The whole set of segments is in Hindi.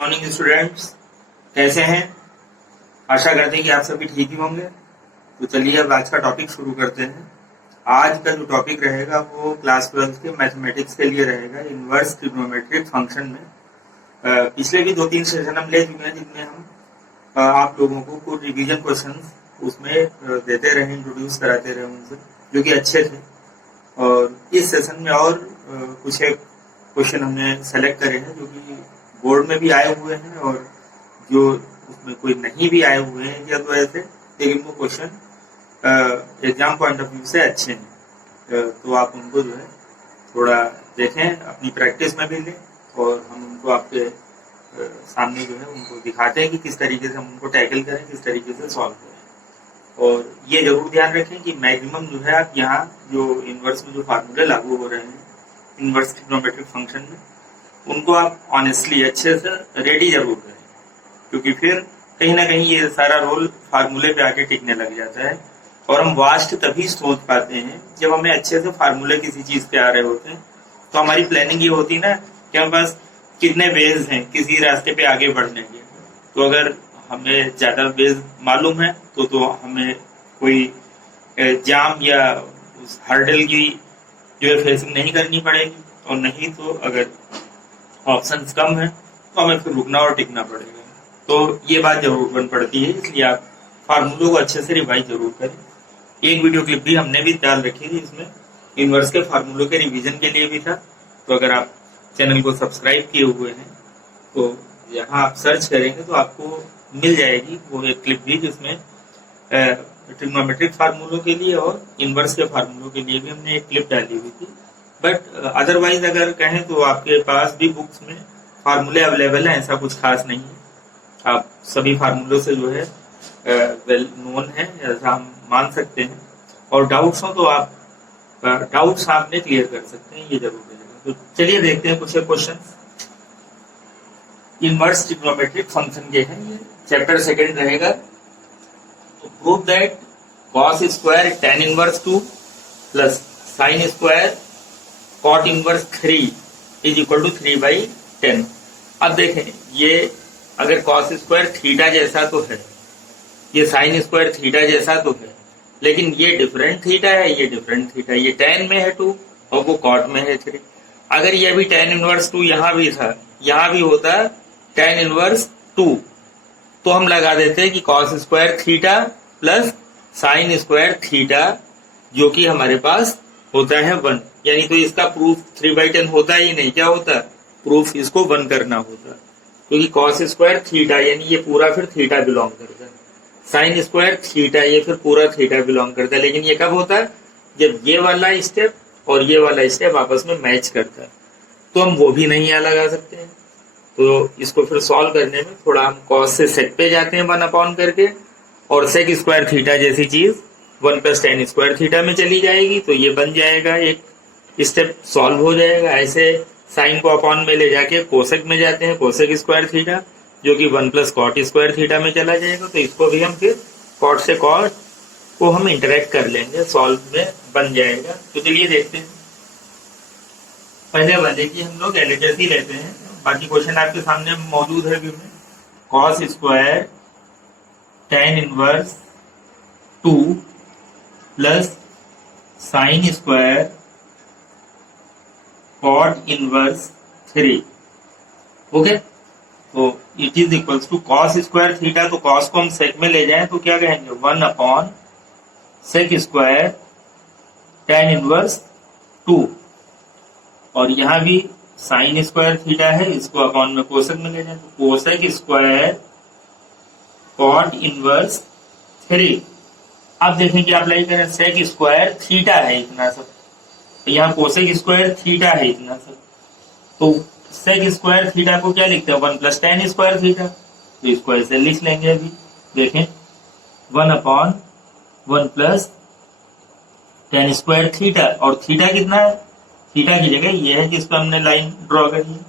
मॉर्निंग स्टूडेंट्स, कैसे हैं? आशा करते हैं कि आप सभी ठीक ही होंगे। तो चलिए अब आज का टॉपिक शुरू करते हैं। आज का जो टॉपिक रहेगा वो क्लास 12 के मैथमेटिक्स के लिए रहेगा, इनवर्स ट्रिग्नोमेट्रिक फंक्शन में। पिछले भी 2-3 सेशन हम ले चुके हैं जिनमें हम आप लोगों को कुछ रिवीजन क्वेश्चंस उसमें देते रहे, इंट्रोड्यूस कराते रहे उनसे, जो कि अच्छे थे। और इस सेशन में और कुछ एक क्वेश्चन हमने सेलेक्ट करे हैं जो कि बोर्ड में भी आए हुए हैं और जो उसमें कोई नहीं भी आए हुए हैं या तो ऐसे, लेकिन वो question exam point of view से अच्छे हैं। तो आप उनको जो है थोड़ा देखें, अपनी प्रैक्टिस में भी लें और हम उनको आपके सामने जो है उनको दिखाते हैं कि किस तरीके से हम उनको टैकल करें, किस तरीके से सॉल्व करें। और ये जरूर ध्यान रखें कि मैक्सिमम जो है आप यहाँ जो इनवर्स में जो फार्मूले लागू हो रहे हैं इनवर्स ट्रिग्नोमेट्रिक फंक्शन में, उनको आप ऑनेस्टली अच्छे से रेडी जरूर करें, क्योंकि फिर कहीं ना कहीं ये सारा रोल फार्मूले पे आके टिकने लग जाता है। और हम वास्ट तभी सोच पाते हैं जब हमें अच्छे से फार्मूले किसी चीज पे आ रहे होते हैं। तो हमारी प्लानिंग ये होती ना कि हमारे पास कितने वेज हैं किसी रास्ते पे आगे बढ़ने के। तो अगर हमें ज्यादा वेज मालूम है तो हमें कोई जाम या उस हर्डल की जो है फेसिंग नहीं करनी पड़ेगी, और नहीं तो अगर ऑप्शंस कम है तो हमें फिर रुकना और टिकना पड़ेगा। तो ये बात जरूर बन पड़ती है, इसलिए आप फार्मूलों को अच्छे से रिवाइज जरूर करें। एक वीडियो क्लिप भी हमने भी डाल रखी थी, इसमें इनवर्स के फार्मूलों के रिवीजन के लिए भी था। तो अगर आप चैनल को सब्सक्राइब किए हुए हैं तो यहाँ आप सर्च करेंगे तो आपको मिल जाएगी वो एक क्लिप भी, जिसमें ट्रिग्नोमेट्रिक फार्मूलों के लिए और इनवर्स के फार्मूलों के लिए भी हमने एक क्लिप डाली हुई थी। बट अदरवाइज अगर कहें तो आपके पास भी बुक्स में फार्मूले अवेलेबल है, ऐसा कुछ खास नहीं है। आप सभी फार्मूलों से जो है वेल नोन है, ऐसा हम मान सकते हैं। और डाउट्स हो तो आप डाउट्स आपने क्लियर कर सकते हैं, ये जरूर रहेगा। तो चलिए देखते हैं कुछ क्वेश्चन इनवर्स ट्रिग्नोमेट्रिक फंक्शन के हैं। ये चैप्टर 2 रहेगा। तो prove that cos square tan inverse 2 plus sine square cot inverse 3 is equal to 3/10। अब देखें, ये अगर कॉस स्क्वायर थीटा जैसा तो है, ये साइन स्क्वायर थीटा जैसा तो है, लेकिन ये डिफरेंट थीटा है, ये डिफरेंट थीटा है। ये tan में है 2 और वो कॉट में है 3। अगर ये भी tan इनवर्स 2 यहाँ भी था, यहाँ भी होता tan इनवर्स 2, तो हम लगा देते हैं कि cos square theta plus sine square theta, जो कि हमारे पास होता है 1। यानी तो इसका प्रूफ 3/10 होता ही नहीं, क्या होता? प्रूफ इसको 1 करना होता, क्योंकि कॉस स्क्वायर थीटा यानी ये पूरा फिर थीटा बिलोंग करता है, साइन स्क्वायर थीटा ये फिर पूरा थीटा बिलोंग करता है। लेकिन ये कब होता है? जब ये वाला स्टेप और ये वाला स्टेप आपस में मैच करता है, तो हम वो भी नहीं यहाँ लगा सकते हैं। तो इसको फिर सॉल्व करने में थोड़ा हम कॉस से सेक पे जाते हैं 1 करके, और सेक स्क्वायर थीटा जैसी चीज 1 + tan स्क्वायर थीटा में चली जाएगी, तो ये बन जाएगा, एक स्टेप सॉल्व हो जाएगा। ऐसे साइन को अपॉन में ले जाके कोसेक में जाते हैं, कोसेक स्क्वायर थीटा जो कि 1 + कॉट स्क्वायर थीटा में चला जाएगा। तो इसको भी हम फिर कॉट से कॉट को हम इंटरेक्ट कर लेंगे, सॉल्व में बन जाएगा। तो चलिए देखते हैं। पहले वाले की हम लोग एलएचएस ही लेते हैं, बाकी क्वेश्चन आपके सामने मौजूद है व्यू में। Cos square tan inverse 2 plus sine square cot inverse 3। Okay, तो it is equals to cos square theta, तो कॉस को हम सेक में ले जाएं तो क्या कहेंगे? 1 सेक स्क्वायर tan इनवर्स 2, और यहां भी साइन स्क्वायर थीटा है, इसको अपॉन में कोसेक में ले जाए तो कोसेक स्क्वायर कॉट इनवर्स 3। अब देखें कि अप्लाई करें, सेक स्क्वायर थीटा है इतना सब, तो यहाँ कोसेक स्क्वायर थीटा है इतना सब, तो सेक स्क्वायर थीटा को क्या लिखते हैं? 1 + tan स्क्वायर थीटा, तो इसको ऐसे लिख लेंगे। अभी देखें 1/1 + tan स्क्वायर थीटा, और थीटा कितना है? थीटा की जगह ये है जिस पर हमने लाइन ड्रॉ करी है,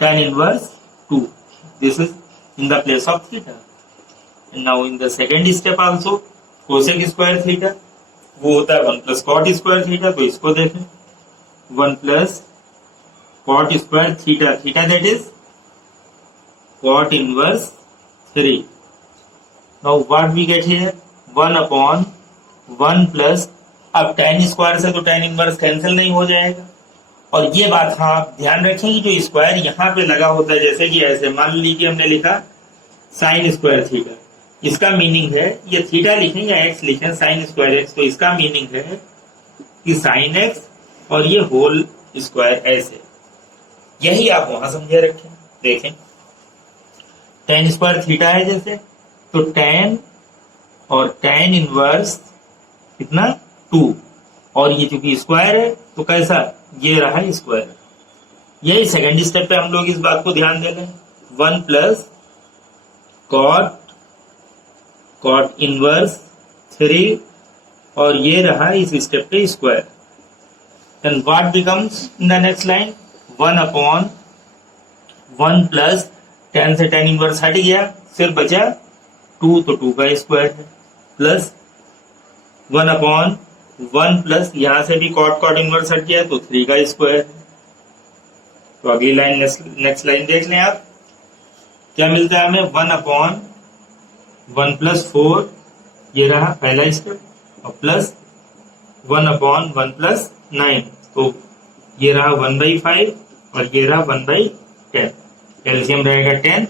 tan inverse 2, this is in the place of theta. And now in the second step also cosec square theta वो होता है 1 + cot square theta, तो इसको देखें 1 + cot square theta, theta that is cot inverse 3. Now what we get here? 1 upon 1 plus, अब tan स्क्वायर से तो tan इनवर्स कैंसिल नहीं हो जाएगा। और ये बात हाँ आप ध्यान रखें कि जो स्क्वायर यहाँ पे लगा होता है, जैसे कि ऐसे मान लीजिए हमने लिखा साइन स्क्वायर थीटा, इसका मीनिंग है, ये थीटा लिखें या एक्स लिखें, साइन स्क्वायर एक्स, तो इसका मीनिंग है कि साइन एक्स और ये होल स्क्वायर ऐसे, यही आप वहां समझे रखें। देखें tan स्क्वायर थीटा है जैसे, तो tan और tan इनवर्स कितना 2, और ये चूंकि स्क्वायर है तो कैसा, ये रहा स्क्वायर। यही सेकंड स्टेप पे हम लोग इस बात को ध्यान दे रहे हैं, 1 प्लस कॉट इनवर्स 3, और ये रहा इस स्टेप पे square. Then what becomes in the next line, 1 upon 1 plus tan से tan इनवर्स हट गया, सिर्फ बचा 2, तो 2 का स्क्वायर है, प्लस 1 अपॉन 1 प्लस यहां से भी कॉट इनवर्स हट गया तो 3 का स्क्वायर है। तो अगली लाइन नेक्स्ट लाइन देख लें आप, क्या मिलता है हमें, 1 अपॉन 1 प्लस 4, ये रहा पहला स्टेप, और प्लस 1 अपॉन 1 प्लस 9, तो ये रहा 1/5 और ये रहा 1/10। एलसीएम रहेगा 10,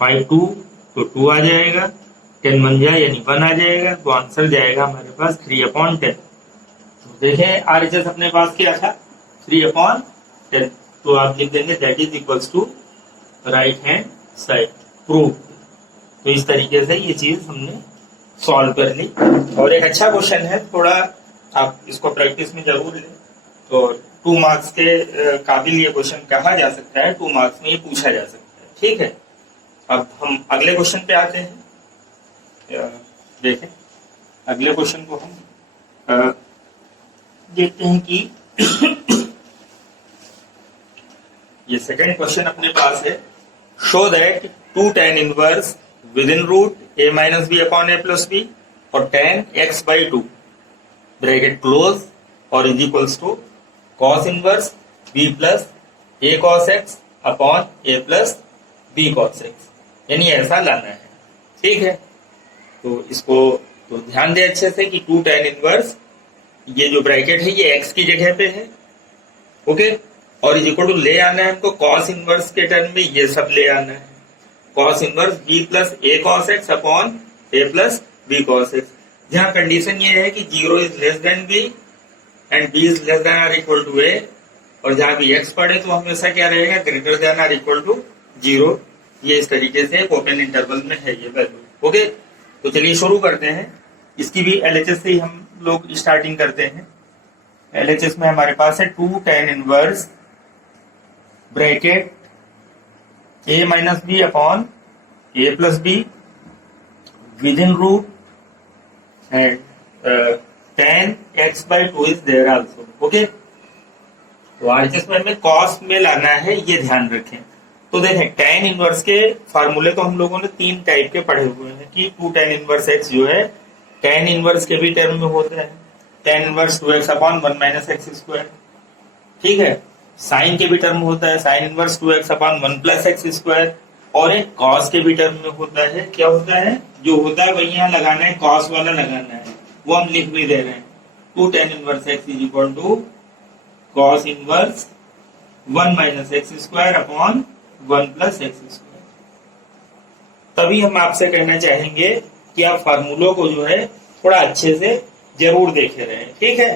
5 2 तो 2 आ जाएगा, 10 बन जाए यानी 1 आ जाएगा, तो आंसर जाएगा हमारे पास 3/10। तो देखें आरएचएस अपने पास क्या था, 3/10, तो आप लिख देंगे that is equals to right hand side, prove. तो इस तरीके से ये चीज हमने सॉल्व कर ली, और एक अच्छा क्वेश्चन है, थोड़ा आप इसको प्रैक्टिस में जरूर लें, तो 2 मार्क्स के काबिल ये क्वेश्चन कहा जा सकता है, 2 मार्क्स में ये पूछा जा सकता है। ठीक है, अब हम अगले क्वेश्चन पे आते हैं। देखें अगले क्वेश्चन को हम देखते हैं कि ये सेकंड क्वेश्चन अपने पास है, show that 2 tan inverse within root a minus B upon a plus B और tan x/2 ब्रैकेट क्लोज और is equals to cos inverse b plus a cos x upon a plus b cos x, यानी ऐसा लाना है। ठीक है, तो इसको तो ध्यान दे अच्छे से कि 2 tan इनवर्स, ये जो ब्रैकेट है ये x की जगह पे है, ओके, और इज इक्वल टू ले आना है हमको cos इनवर्स के टर्म में, ये सब ले आना है, cos inverse b plus a cos x upon a plus b cos x, जहां कंडीशन ये है कि 0 is less than b and b is less than और इक्वल टू a, और जहां भी x पड़े तो हमेशा क्या रहेगा, ग्रेटर देन और इक्वल टू 0। ये इस तरीके से ओपन इंटरवल में है ये वैल्यू। ओके, तो चलिए शुरू करते हैं। इसकी भी एलएचएस से ही हम लोग स्टार्टिंग करते हैं। एलएचएस में हमारे पास है 2 tan inverse bracket a minus B upon a plus B within root and tan x/2 is there also. Okay, तो आरएचएस में हमें कॉस में लाना है, ये ध्यान रखें। तो देखें tan इनवर्स के फार्मूले तो हम लोगों ने 3 टाइप के पढ़े हुए हैं कि 2 tan इनवर्स x जो है tan इनवर्स के भी टर्म में होता है, tan inverse 2x upon 1 minus x square. ठीक है, साइन के भी टर्म होता है sine inverse 2x upon 1 plus x square, और एक कॉस के भी टर्म में होता है, क्या होता है, जो होता है वही यहाँ लगाना है, कॉस वाला लगाना है, वो हम लिख भी दे रहे हैं, 2 tan inverse x is equal to cos inverse 1 minus x square upon 1 plus x square. तभी हम आपसे कहना चाहेंगे कि आप फार्मूलों को जो है थोड़ा अच्छे से जरूर देखे रहें। ठीक है,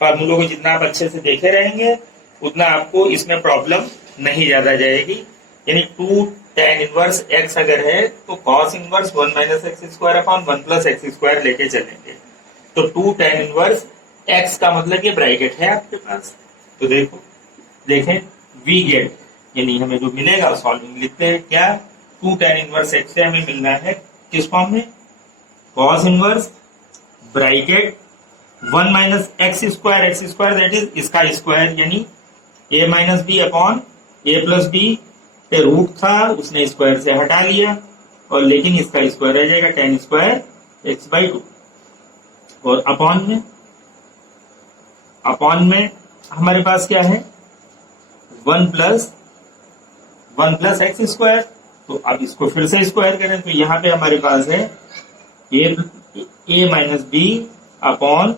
फार्मूलों को जितना आप अच्छे से देखे रहेंगे उतना आपको इसमें प्रॉब्लम नहीं ज्यादा जाएगी। यानी 2 tan इनवर्स x अगर है तो cos inverse 1 minus x square upon 1 plus x square लेके चलेंगे। तो 2 tan इनवर्स x का मतलब ये ब्रैकेट है आपके पास। तो देखो देखें वी गेट, यानी हमें जो मिलेगा सॉल्विंग लिखते हैं क्या, 2 tan इनवर्स x से हमें मिलना है किस फॉर्म में, cos inverse bracket 1 minus x square that is इसका स्क्वायर, यानी a minus B upon a plus B पे रूट था उसने स्क्वायर से हटा लिया, और लेकिन इसका स्क्वायर आ जाएगा tan स्क्वायर x/2, और अपॉन में हमारे पास क्या है 1 plus one plus x square. तो अब इसको फिर से स्क्वायर करें तो यहाँ पे हमारे पास है ए minus B upon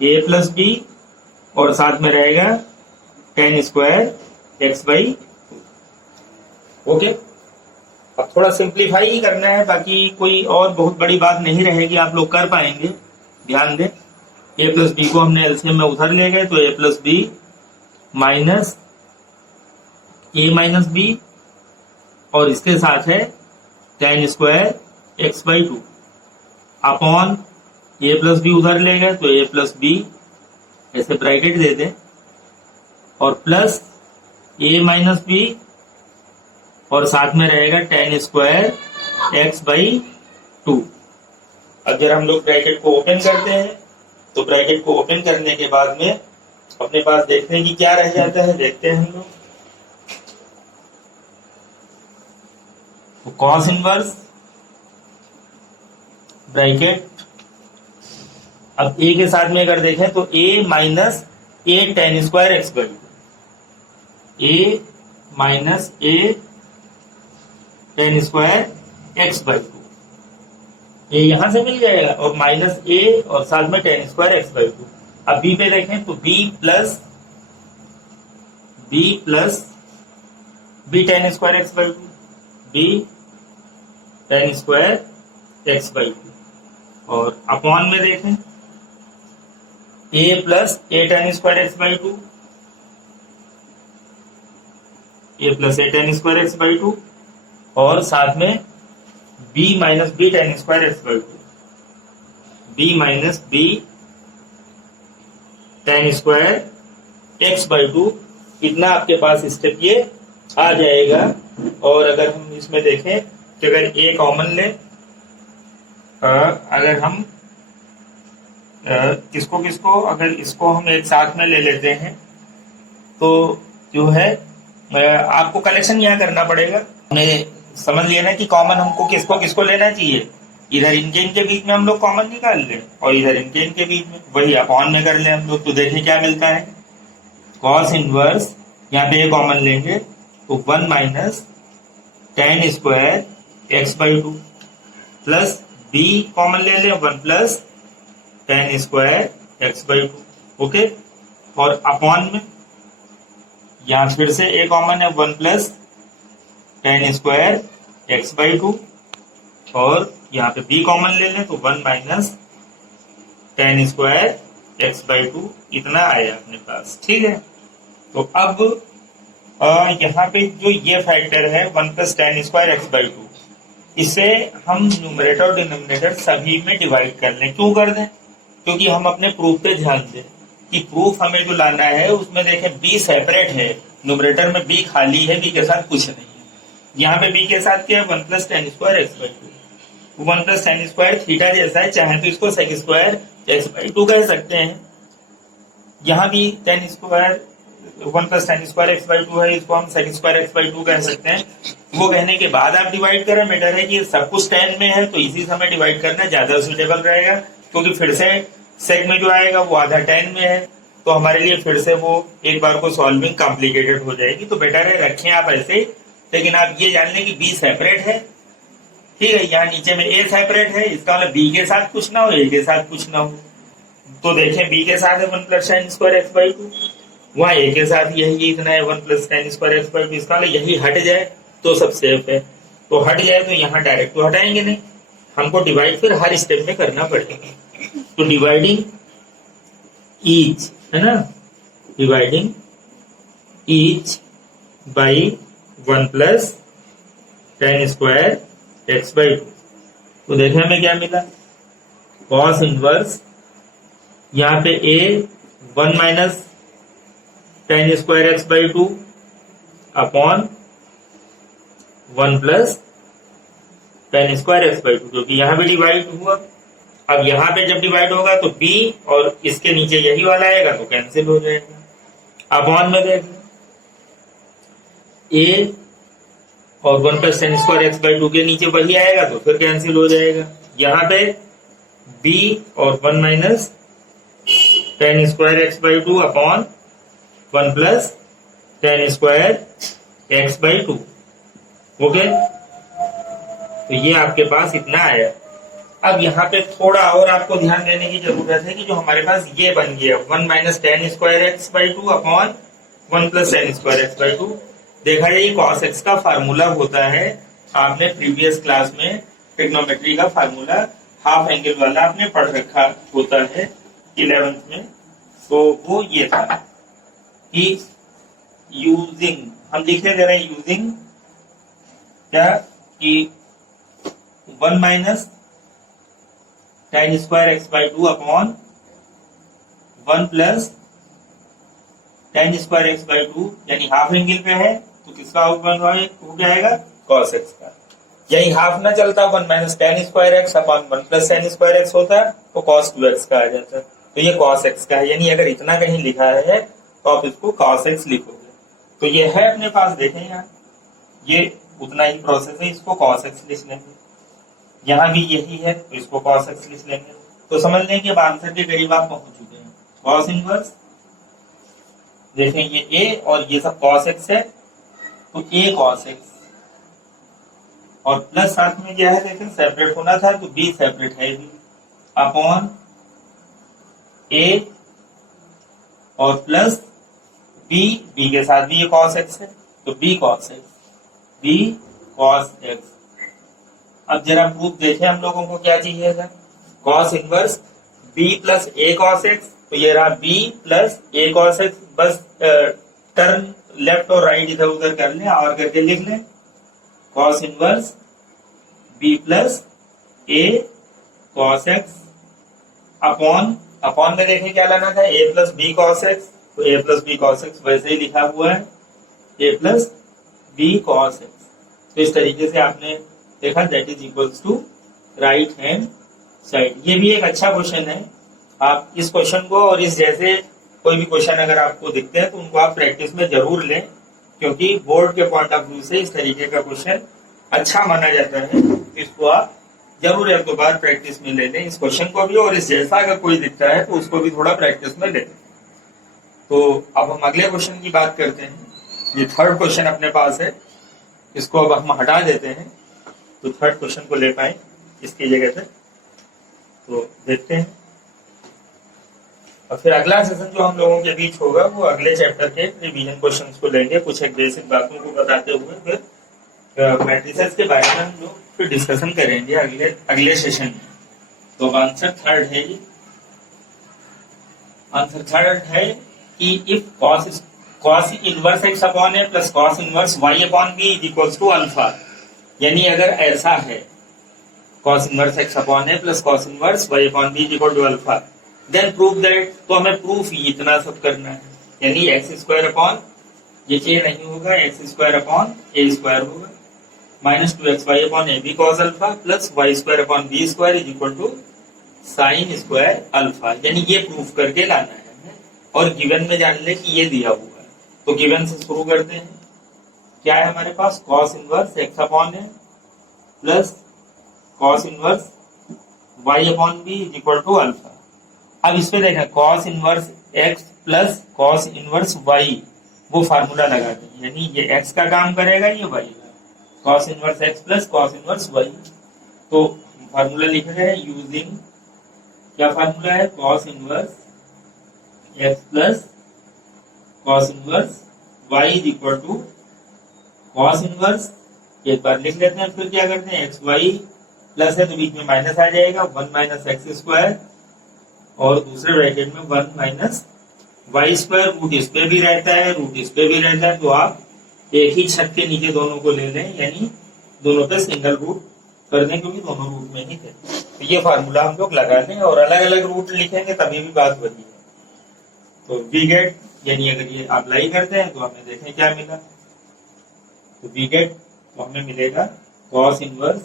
A plus B और साथ में रहेगा ten square x by. Okay, अब थोड़ा सिंप्लीफाई ही करना है, बाकी कोई और बहुत बड़ी बात नहीं रहेगी, आप लोग कर पाएंगे। ध्यान दें, ए प्लस बी को हमने एलसीएम में उधर ले गए तो A plus B minus A minus B और इसके साथ है tan square x by two upon A plus B उधर ले गए तो ए प्लस बी ऐसे ब्रैकेट दे दें और प्लस ए माइनस बी और साथ में रहेगा ten square x by two. अब जब हम लोग ब्रैकेट को ओपन करते हैं तो ब्रैकेट को ओपन करने के बाद में अपने पास देखने की क्या रह जाता है, देखते हैं हम लोग। तो कॉस इनवर्स ब्रैकेट, अब ए के साथ में अगर देखें तो a minus a tan square x by two, a minus a tan square x by two, ये यहां से मिल जाएगा और माइनस ए और साथ में tan square x by two. अब बी पे देखें तो b plus b tan square x by two, b tan square x by two और अपॉन में देखें a plus a tan square x by two, a plus a tan square x by two और साथ में b minus b tan square x by two, b minus b tan square x by two. इतना आपके पास स्टेप ये आ जाएगा। और अगर हम इसमें देखें कि अगर a कॉमन ले, अगर हम किसको किसको अगर इसको हम एक साथ में ले लेते हैं तो जो है आपको कलेक्शन यहाँ करना पड़ेगा। हमने समझ लिया ना कि कॉमन हमको किसको किसको लेना चाहिए, इधर इनके बीच में हम लोग कॉमन निकाल लें और इधर इनके बीच में वही अपॉन में कर लें हम लोग। तो देखें क्या मिलता है, कॉस इनवर्स यहाँ पे कॉमन लेंगे तो one minus tan square x by two plus B common ले लें one plus tan square x by two. Okay, और अपॉन में यहाँ फिर से ए कॉमन है one plus tan square x by two और यहाँ पे b कॉमन ले लें तो one minus tan square x by two. इतना आया अपने पास, ठीक है। तो अब यहाँ पे जो ये फैक्टर है one plus tan square x by to, इसे हम न्यूमरेटर और डिनोमिनेटर सभी में डिवाइड कर लें। क्यों कर दें? क्योंकि हम अपने प्रूफ पे ध्यान दें कि प्रूफ हमें जो लाना है उसमें देखें b सेपरेट है, न्यूमरेटर में b खाली है, b के साथ कुछ नहीं है। यहाँ पे b के साथ क्या है one plus tan square x by two, one plus tan square theta जैसा है, चाहे तो इसको sec square x by two कह सकते हैं। यहाँ भी tan square one plus tan square x by two है, इसको हम sec square x by two कह सकते हैं। वो कहने के बाद आप डिवाइड करें, बेटर है कि सब कुछ टेन में है तो इसी समय डिवाइड करना ज्यादा सुटेबल रहेगा, क्योंकि फिर से सेक में जो आएगा वो आधा टेन में है तो हमारे लिए फिर से वो एक बार को सॉल्विंग कॉम्प्लिकेटेड हो जाएगी। तो बेटर है रखें आप ऐसे, लेकिन आप ये जान लें कि बी सेपरेट है, ठीक है। यहाँ नीचे में ए सेपरेट है, इसका मतलब बी के साथ कुछ ना हो, ए के साथ कुछ ना हो। तो देखें बी के साथ है one plus tan square x by to, वहाँ ए के साथ यही इतना है one plus tan square x by to, इसका मतलब यही हट जाए तो सब सेफ है। तो हट जाए तो यहाँ डायरेक्ट तो हटाएंगे नहीं, हमको डिवाइड फिर हर स्टेप में करना पड़ेगा। तो डिवाइडिंग ईच है ना, dividing each by one plus tan square x by two. तो देखें हमें क्या मिला, कॉस इनवर्स यहाँ पे a one minus tan square x by two upon one plus tan square x by two, क्योंकि यहाँ पे डिवाइड हुआ। अब यहाँ पे जब डिवाइड होगा तो b और इसके नीचे यही वाला आएगा तो कैंसिल हो जाएगा। अपॉन में देख a और one plus tan square x by to के नीचे वही आएगा तो फिर कैंसिल हो जाएगा। यहाँ पे b और one minus tan square x by two upon one plus tan square x by two, okay, तो ये आपके पास इतना आया। अब यहाँ पे थोड़ा और आपको ध्यान देने की जरूरत है कि जो हमारे पास ये बन गया 1 minus tan square x by two upon 1 plus tan square x by to, देखा जाए ये कॉस एक्स का फार्मूला होता है। आपने प्रीवियस क्लास में ट्रिग्नोमेट्री का फार्मूला हाफ एंगल वाला आपने पढ़ रखा होता है 11th में। तो वो ये था कि यूजिंग, हम लिखने दे रहे हैं यूजिंग क्या कि 1 minus tan square x by two upon 1 plus tan square x by to, यानी हाफ एंगल पे है तो किसका आउटपुट हो जाएगा कॉस एक्स का। यही हाफ ना चलता 1 minus tan square x upon 1 plus tan square x होता तो कॉस 2x का आ जाता। तो ये कॉस एक्स का है, यानी अगर इतना कहीं लिखा है तो आप इसको कॉस एक्स लिखोगे। तो ये है अपने पास, देखें यहाँ ये उतना ही प्रोसेस है, इसको कॉस एक्स लिख लेंगे। यहाँ भी यही है तो इसको कॉस एक्स लिख लेंगे। तो समझ लें कि अब आंसर के करीब आप पहुंच चुके हैं। कॉस इनवर्स, देखें ये a और ये सब कॉस एक्स है तो a कॉस एक्स, और प्लस साथ में क्या है, देखें सेपरेट होना था तो b सेपरेट है भी, अपॉन a और प्लस b के साथ भी ये कॉस एक्स है तो b कॉस एक्स। अब जरा प्रूफ देखें हम लोगों को क्या चाहिए था, cos inverse b plus a cos x, तो ये रहा b plus a cos x. बस टर्न लेफ्ट और राइट इधर उधर कर लें और करके लिख लें cos inverse b plus a cos x upon में देखें क्या लाना था a plus b cos x, तो a plus b cos x वैसे ही लिखा हुआ है a plus b cos x. तो इस तरीके से आपने देखा that is equals to right hand side. ये भी एक अच्छा क्वेश्चन है। आप इस क्वेश्चन को और इस जैसे कोई भी क्वेश्चन अगर आपको दिखते हैं तो उनको आप प्रैक्टिस में जरूर लें, क्योंकि बोर्ड के पॉइंट ऑफ व्यू से इस तरीके का क्वेश्चन अच्छा माना जाता है। इसको आप जरूर एक दो बार प्रैक्टिस में ले लें, इस क्वेश्चन को भी, और इस जैसा अगर कोई दिखता है तो उसको भी थोड़ा प्रैक्टिस में ले लें। तो अब हम अगले क्वेश्चन की बात करते हैं। ये थर्ड क्वेश्चन अपने पास है, इसको अब हम हटा देते हैं तो थर्ड क्वेश्चन को ले पाए इसकी जगह पे। तो देखते हैं, और फिर अगला सेशन जो हम लोगों के बीच होगा वो अगले चैप्टर के रिवीजन क्वेश्चंस को लेंगे, कुछ एक बेसिक बातों को बताते हुए फिर मैट्रिसेस के बारे में हम लोग फिर डिस्कशन करेंगे अगले सेशन में। तो आंसर थर्ड है ये, आंसर थर्ड है कि if cos inverse x upon a plus cos inverse y upon b is equals to alpha, यानी अगर ऐसा है cos inverse x upon a plus cos inverse y upon b is equal to alpha, then prove that. तो हमें प्रूफ ही इतना सब करना है, यानी एक्स स्क्वायर अपॉन ये a नहीं होगा, x square upon a square होगा, minus 2xy upon a b cos alpha plus y square upon b square is equal to sine square alpha, यानी ये प्रूफ करके लाना है। और गिवन में जान ले कि ये दिया हुआ है, तो गिवन से शुरू करते हैं। क्या है हमारे पास, cos inverse x upon a plus cos inverse y upon b is equal to alpha. अब इस पे देखें cos inverse x plus cos inverse y, वो फार्मूला लगाते हैं, यानी ये x का काम करेगा ये y का, cos inverse x plus cos inverse y। तो फार्मूला लिखा है यूजिंग, क्या फार्मूला है, cos inverse x plus cos inverse y is equal to cos inverse, एक बार लिख लेते हैं फिर क्या करते हैं, एक्स वाई प्लस है तो बीच में माइनस आ जाएगा, 1 माइनस एक्स स्क्वायर, और दूसरे ब्रैकेट में 1 माइनस वाई स्क्वायर, रूट इस पे भी रहता है रूट इस पे भी रहता है, तो आप एक ही छत के नीचे दोनों को ले लें, यानी दोनों पे सिंगल रूट कर दें क्योंकि दोनों रूट में ही थे। तो ये फार्मूला हम लोग लगा लें और अलग अलग रूट लिखेंगे तभी भी बात वही है। तो वी गेट, यानी अगर ये अप्लाई करते हैं तो हमें देखें क्या मिला, तो वी गेट तो हमें मिलेगा cos inverse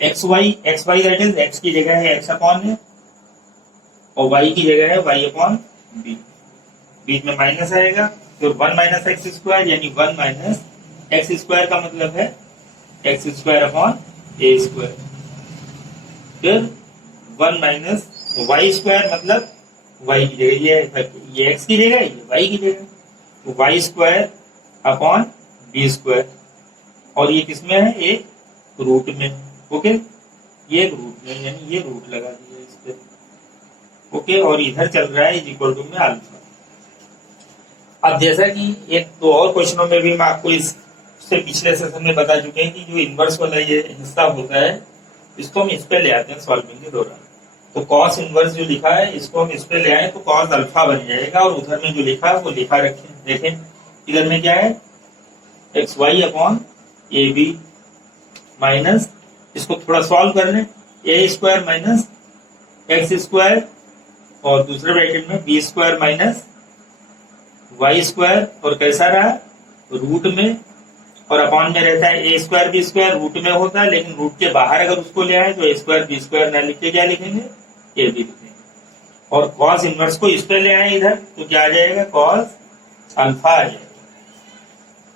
x y that is x की जगह है एक्स अपॉन है और वाई की जगह है वाई अपॉन बी, बीच में माइनस आएगा तो 1 माइनस एक्स स्क्वायर, यानी 1 माइनस एक्स स्क्वायर का मतलब है x square upon a square, फिर 1 माइनस वाई स्क्वायर मतलब वाई की जगह ये एक्स की जगह ये वाई की जगह, तो y square upon b square, और ये किसमें है, एक रूट में। ओके, ये एक रूट में, यानी ये रूट लगा दिया इस पे। ओके, और इधर चल रहा है इज इक्वल टू में अल्फा। अब जैसा कि एक दो और क्वेश्चनों में भी मैं आपको इससे पिछले सेशन में बता चुके हैं कि जो इनवर्स वाला ये हिस्सा होता है इसको हम इस पे ले आते हैं सॉल्विंग के दौरान। तो कॉस इनवर्स जो लिखा है इसको हम इस पे ले आए तो कॉस अल्फा बन जाएगा, और उधर में जो लिखा है वो लिखा रखें। देखें इधर में क्या है, x y upon a b minus, इसको थोड़ा सॉल्व कर लें, a square minus x square, और दूसरे ब्रैकेट में b square minus y square, और कैसा रहा, रूट में, और अपॉन में रहता है ए स्क्वायर बी स्क्वायर, रूट में होता है लेकिन रूट के बाहर अगर उसको ले आए तो ए स्क्वायर बी स्क्वायर ना लिख के क्या लिखेंगे, ए बी लिखेंगे। और कॉस इनवर्स को इस पे ले आए इधर तो क्या आ जाएगा, कॉस अल्फा आ जाएगा।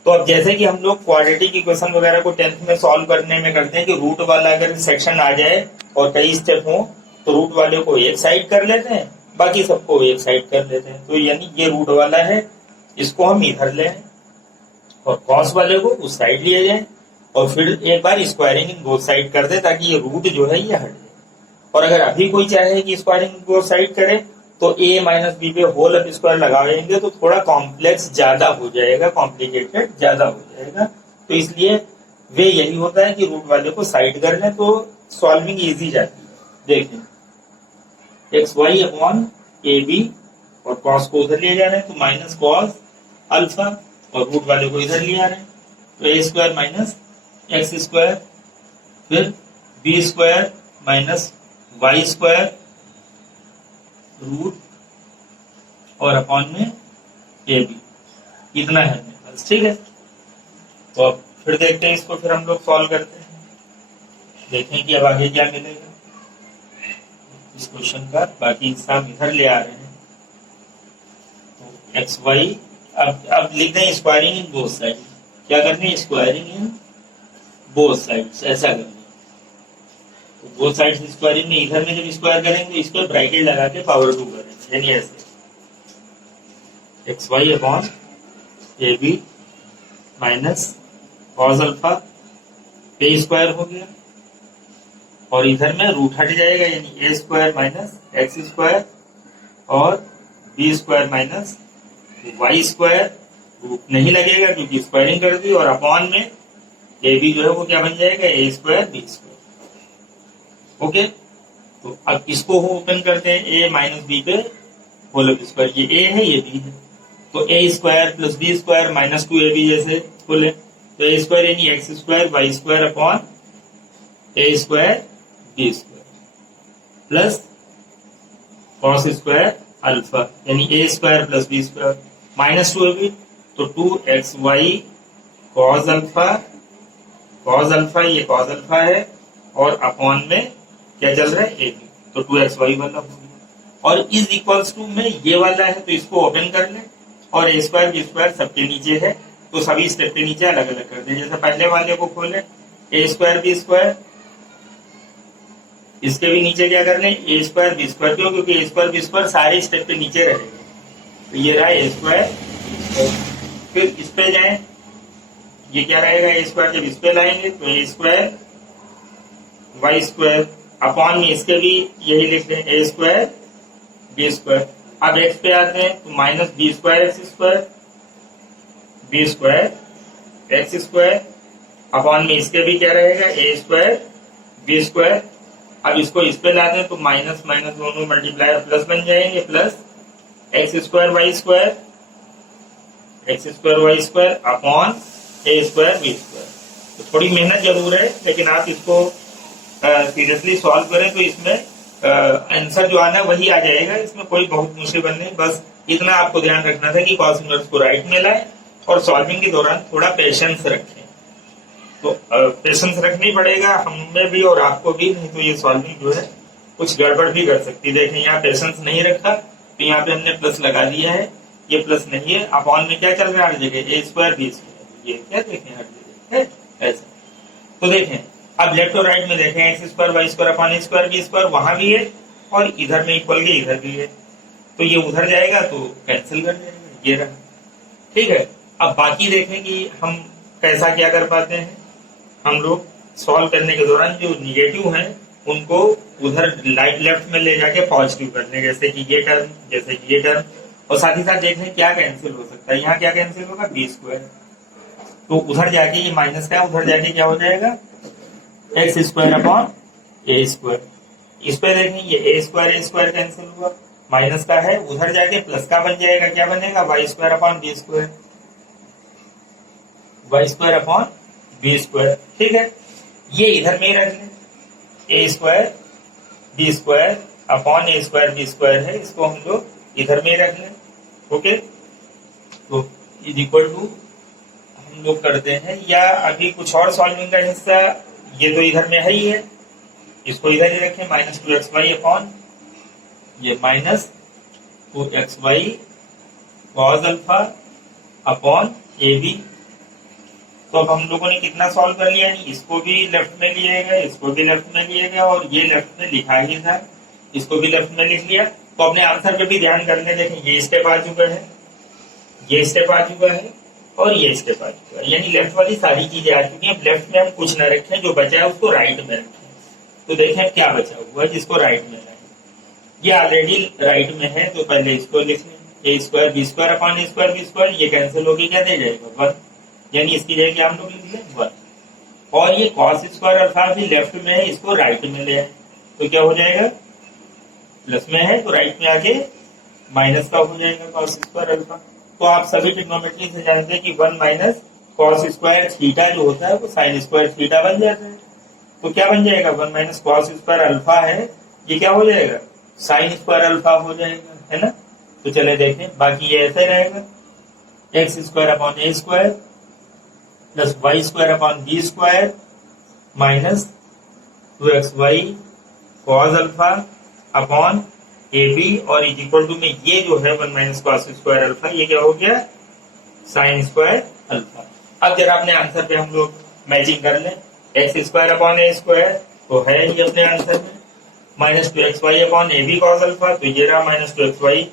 तो अब जैसे कि हम लोग क्वाड्रेटिक इक्वेशन वगैरह को 10th में सॉल्व करने में करते हैं कि रूट वाला अगर सेक्शन आ जाए और कई स्टेप हो तो रूट वाले को एक साइड कर लेते हैं, बाकी सबको एक साइड कर लेते हैं। तो यानी ये रूट वाला है, इसको हम इधर ले आए और कॉस वाले को उस साइड लिए जाए, और फिर एक बार स्क्वायरिंग इन बोथ साइड कर दे ताकि ये रूट जो है ये हट जाए। और अगर अभी कोई चाहे कि स्क्वायरिंग बोथ साइड करे तो a माइनस बी पे होल अप स्क्वायर लगाएंगे तो थोड़ा कॉम्प्लेक्स ज्यादा हो जाएगा, कॉम्प्लिकेटेड ज्यादा हो जाएगा। तो इसलिए वे यही होता है कि रूट वाले को साइड कर लें तो सॉल्विंग इजी जाती है। देखें x y upon a b, और कॉस को उधर ले जा रहे हैं तो माइनस कॉस अल्फा, और रूट वाले को इधर ले आ रहे हैं तो a square minus x square, फिर b square minus y square root, और अपॉन में ए बी। इतना है मेरे पास, ठीक है। तो अब फिर देखते हैं इसको, फिर हम लोग सॉल्व करते हैं, देखें कि अब आगे क्या मिलेगा इस क्वेश्चन का। बाकी हिस्सा हम इधर ले आ रहे हैं तो एक्स वाई, अब लिख दें स्क्वायरिंग इन बोथ साइड। क्या करनी है, स्क्वायरिंग इन बोथ साइड्स, ऐसा करना है। तो बोथ साइड्स स्क्वायरिंग में इधर में जब स्क्वायर करेंगे इस पर ब्रैकेट लगा के पावर 2 करेंगे, यानी ऐसे x y upon a b minus cos alpha, a square हो गया, और इधर में रूट हट जाएगा यानी a square minus x square, और b square minus y square, root नहीं लगेगा क्योंकि स्क्वायरिंग कर दी, और अपॉन में ए बी जो है वो क्या बन जाएगा, a square b square. Okay, तो अब इसको ओपन करते हैं, ए माइनस बी पे होल स्क्वायर, ये ए है ये बी है, तो a square plus b square minus 2ab जैसे बोले तो ए स्क्वायर यानी x square y square upon a square b square plus cos square alpha यानी a square plus b square minus 2ab, तो 2xy कॉस अल्फा ये कॉस अल्फा है, और अपॉन में क्या चल रहा है ए बी, तो 2xy वाला हो गया, और इज इक्वल्स टू में ये वाला है तो इसको ओपन कर लें, और ए स्क्वायर बी स्क्वायर सबके नीचे है तो सभी स्टेप के नीचे अलग अलग कर दें। जैसे पहले वाले को खोलें ए स्क्वायर बी स्क्वायर, इसके भी नीचे क्या कर लें ए स्क्वायर बी स्क्वायर, क्यों, क्योंकि ए स्क्वायर बी स्क्वायर सारे स्टेप पे नीचे रहेंगे, तो ये रहा ए स्क्वायर। फिर इस पे जाए, ये क्या रहेगा ए स्क्वायर, जब इस पे लाएंगे तो a square y square upon में इसके भी यही लिख दें ए स्क्वायर बी स्क्वायर। अब एक्स पे आते हैं तो minus b square x square b square x square upon में इसके भी क्या रहेगा ए स्क्वायर बी स्क्वायर। अब इसको इस पे लाते हैं तो माइनस माइनस दोनों मल्टीप्लाई प्लस बन जाएंगे, plus x square y square upon a square b square. तो थोड़ी मेहनत जरूर है लेकिन आप इसको सीरियसली सॉल्व करें तो इसमें आंसर जो आना है वही आ जाएगा, इसमें कोई बहुत मुश्किल नहीं। बस इतना आपको ध्यान रखना था कि कॉस इनवर्स को राइट में लाए और सॉल्विंग के दौरान थोड़ा पेशेंस रखें। तो पेशेंस रखना ही पड़ेगा हमें भी और आपको भी, नहीं तो ये सॉल्विंग जो है कुछ गड़बड़ भी कर सकती है। देखें यहाँ पेशेंस नहीं रखा तो यहाँ पे हमने प्लस लगा दिया है, ये प्लस नहीं है, अपॉन में क्या चल रहा है हर जगह ए स्क्वायर बी स्क्वायर, ये क्या देखें हर जगह है ऐसा। तो देखें अब लेफ्ट और राइट में देखें x square y square upon a square b square वहां भी है और इधर में इक्वल के इधर भी है, तो ये उधर जाएगा तो कैंसिल कर जाएगा, ये रहा। ठीक है, अब बाकी देखें कि हम कैसा क्या कर पाते हैं हम लोग, सॉल्व करने के दौरान जो निगेटिव हैं उनको उधर लेफ्ट में ले जाके पॉजिटिव करने, जैसे कि ये टर्म, जैसे कि ये टर्म, और साथ ही साथ देखें क्या कैंसिल हो सकता है। यहाँ क्या कैंसिल होगा, बी स्क्वायर, तो उधर जाके ये माइनस का उधर जाके क्या हो जाएगा, x square upon a square. इस पे देखें ये ए स्क्वायर कैंसिल हुआ, माइनस का है उधर जाके प्लस का बन जाएगा, क्या बनेगा, y square upon b square, y square upon b square. ठीक है, ये इधर में ही रख लें, a square b square upon a square b square है, इसको हम लोग इधर में ही रख लें। ओके, तो इज इक्वल टू हम लोग करते हैं, या अभी कुछ और सॉल्विंग का हिस्सा ये तो इधर में है ही है, इसको इधर ही रखें, माइनस 2xy अपॉन ये minus 2xy cos alpha upon a b. तो अब हम लोगों ने कितना सॉल्व कर लिया, इसको भी लेफ्ट में लिएगा, इसको भी लेफ्ट में लिएगा, और ये लेफ्ट में लिखा ही था, इसको भी लेफ्ट में लिख लिया। तो अपने आंसर पे भी ध्यान करने देखें, ये स्टेप आ चुका है, ये स्टेप आ चुका है, और ये स्टेप आ चुका है, यानी लेफ्ट वाली सारी चीजें आ चुकी हैं। अब लेफ्ट में हम कुछ ना रखें, जो बचा है उसको राइट में रखें। तो देखें क्या बचा हुआ है जिसको राइट में रखें, ये ऑलरेडी राइट में है, तो पहले इसको लिख लें, a square b square upon a square b square, ये कैंसिल होगी, क्या दे जाएगा 1, यानी इसकी जगह क्या हम लोग लिख लें 1। और ये कॉस स्क्वायर अल्फा भी लेफ्ट में है, इसको राइट में ले आए, तो क्या हो जाएगा, प्लस में है तो राइट में आके माइनस का हो जाएगा कॉस स्क्वायर अल्फा। तो आप सभी ट्रिग्नोमेट्री से जानते हैं कि 1 माइनस कॉस स्क्वायर थीटा जो होता है वो साइन स्क्वायर थीटा बन जाता है। तो क्या बन जाएगा, 1 माइनस कॉस स्क्वायर अल्फा है, ये क्या हो जाएगा, साइन स्क्वायर अल्फा हो जाएगा, है ना। तो चले देखें, बाकी ये ऐसे रहेगा, x square upon a square plus y square upon b square minus 2xy cos alpha upon a b, और इज इक्वल टू में ये जो है 1 माइनस कॉस स्क्वायर अल्फा, ये क्या हो गया, साइन स्क्वायर अल्फा। अब जरा अपने आंसर पे हम लोग मैचिंग कर लें, x square upon a square तो है ये अपने आंसर में, minus 2xy upon a b cos alpha, तो ये रहा minus 2xy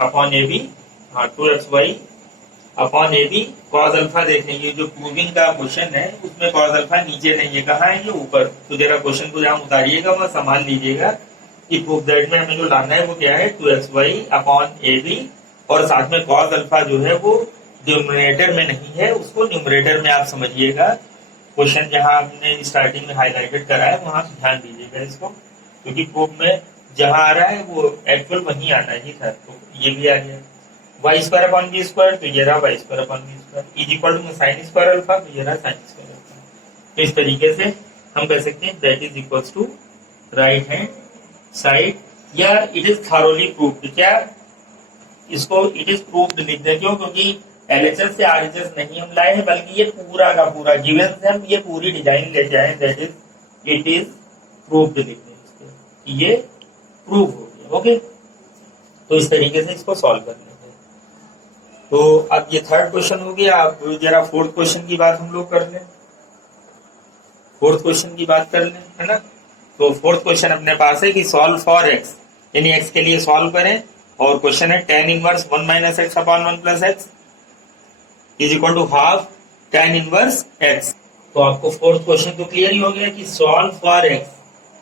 upon a b, हाँ 2xy upon a b cos alpha. देखें ये जो प्रूविंग का क्वेश्चन है उसमें कॉस अल्फा नीचे नहीं है, कहाँ है, ये ऊपर। तो जरा क्वेश्चन को जहाँ उतारिएगा वह संभाल लीजिएगा कि प्रूफ दैट में हमें जो लाना है वो क्या है, 2xy अपॉन ए बी, और साथ में कॉस अल्फा जो है वो न्यूमरेटर में नहीं है, उसको न्यूमरेटर में आप समझिएगा। क्वेश्चन जहां आपने स्टार्टिंग में हाईलाइटेड करा है वहां ध्यान दीजिएगा इसको, क्योंकि प्रूफ में जहां आ रहा है वो एक्चुअल वहीं आना ही था। तो ये भी आ गया y square upon b square, तो ये रहा y square upon b square, is equal to sine square alpha, तो ये रहा साइन स्क्वायर अल्फा। इस तरीके से हम कह सकते हैं that is equals to right hand side, या इट इज थॉरोली प्रूव्ड। क्या इसको इट इज प्रूव्ड लिख दे, क्यों, क्योंकि एलएचएस से आरएचएस नहीं हम लाए हैं, बल्कि ये पूरा का पूरा गिवन से हम ये पूरी डिजाइन लेके आए, that is it is proved लिख दें, ये प्रूव हो गया। ओके, तो इस तरीके से इसको सॉल्व कर लेंगे। तो अब ये थर्ड क्वेश्चन हो गया। अब जरा फोर्थ क्वेश्चन की बात हम लोग कर लें, फोर्थ क्वेश्चन की बात कर लें, है ना। तो फोर्थ क्वेश्चन अपने पास है कि सॉल्व फॉर एक्स, यानी एक्स के लिए सॉल्व करें, और क्वेश्चन है tan inverse 1 minus x upon 1 plus x is equal to half tan inverse x। तो आपको फोर्थ क्वेश्चन तो क्लियर ही हो गया कि सॉल्व फॉर x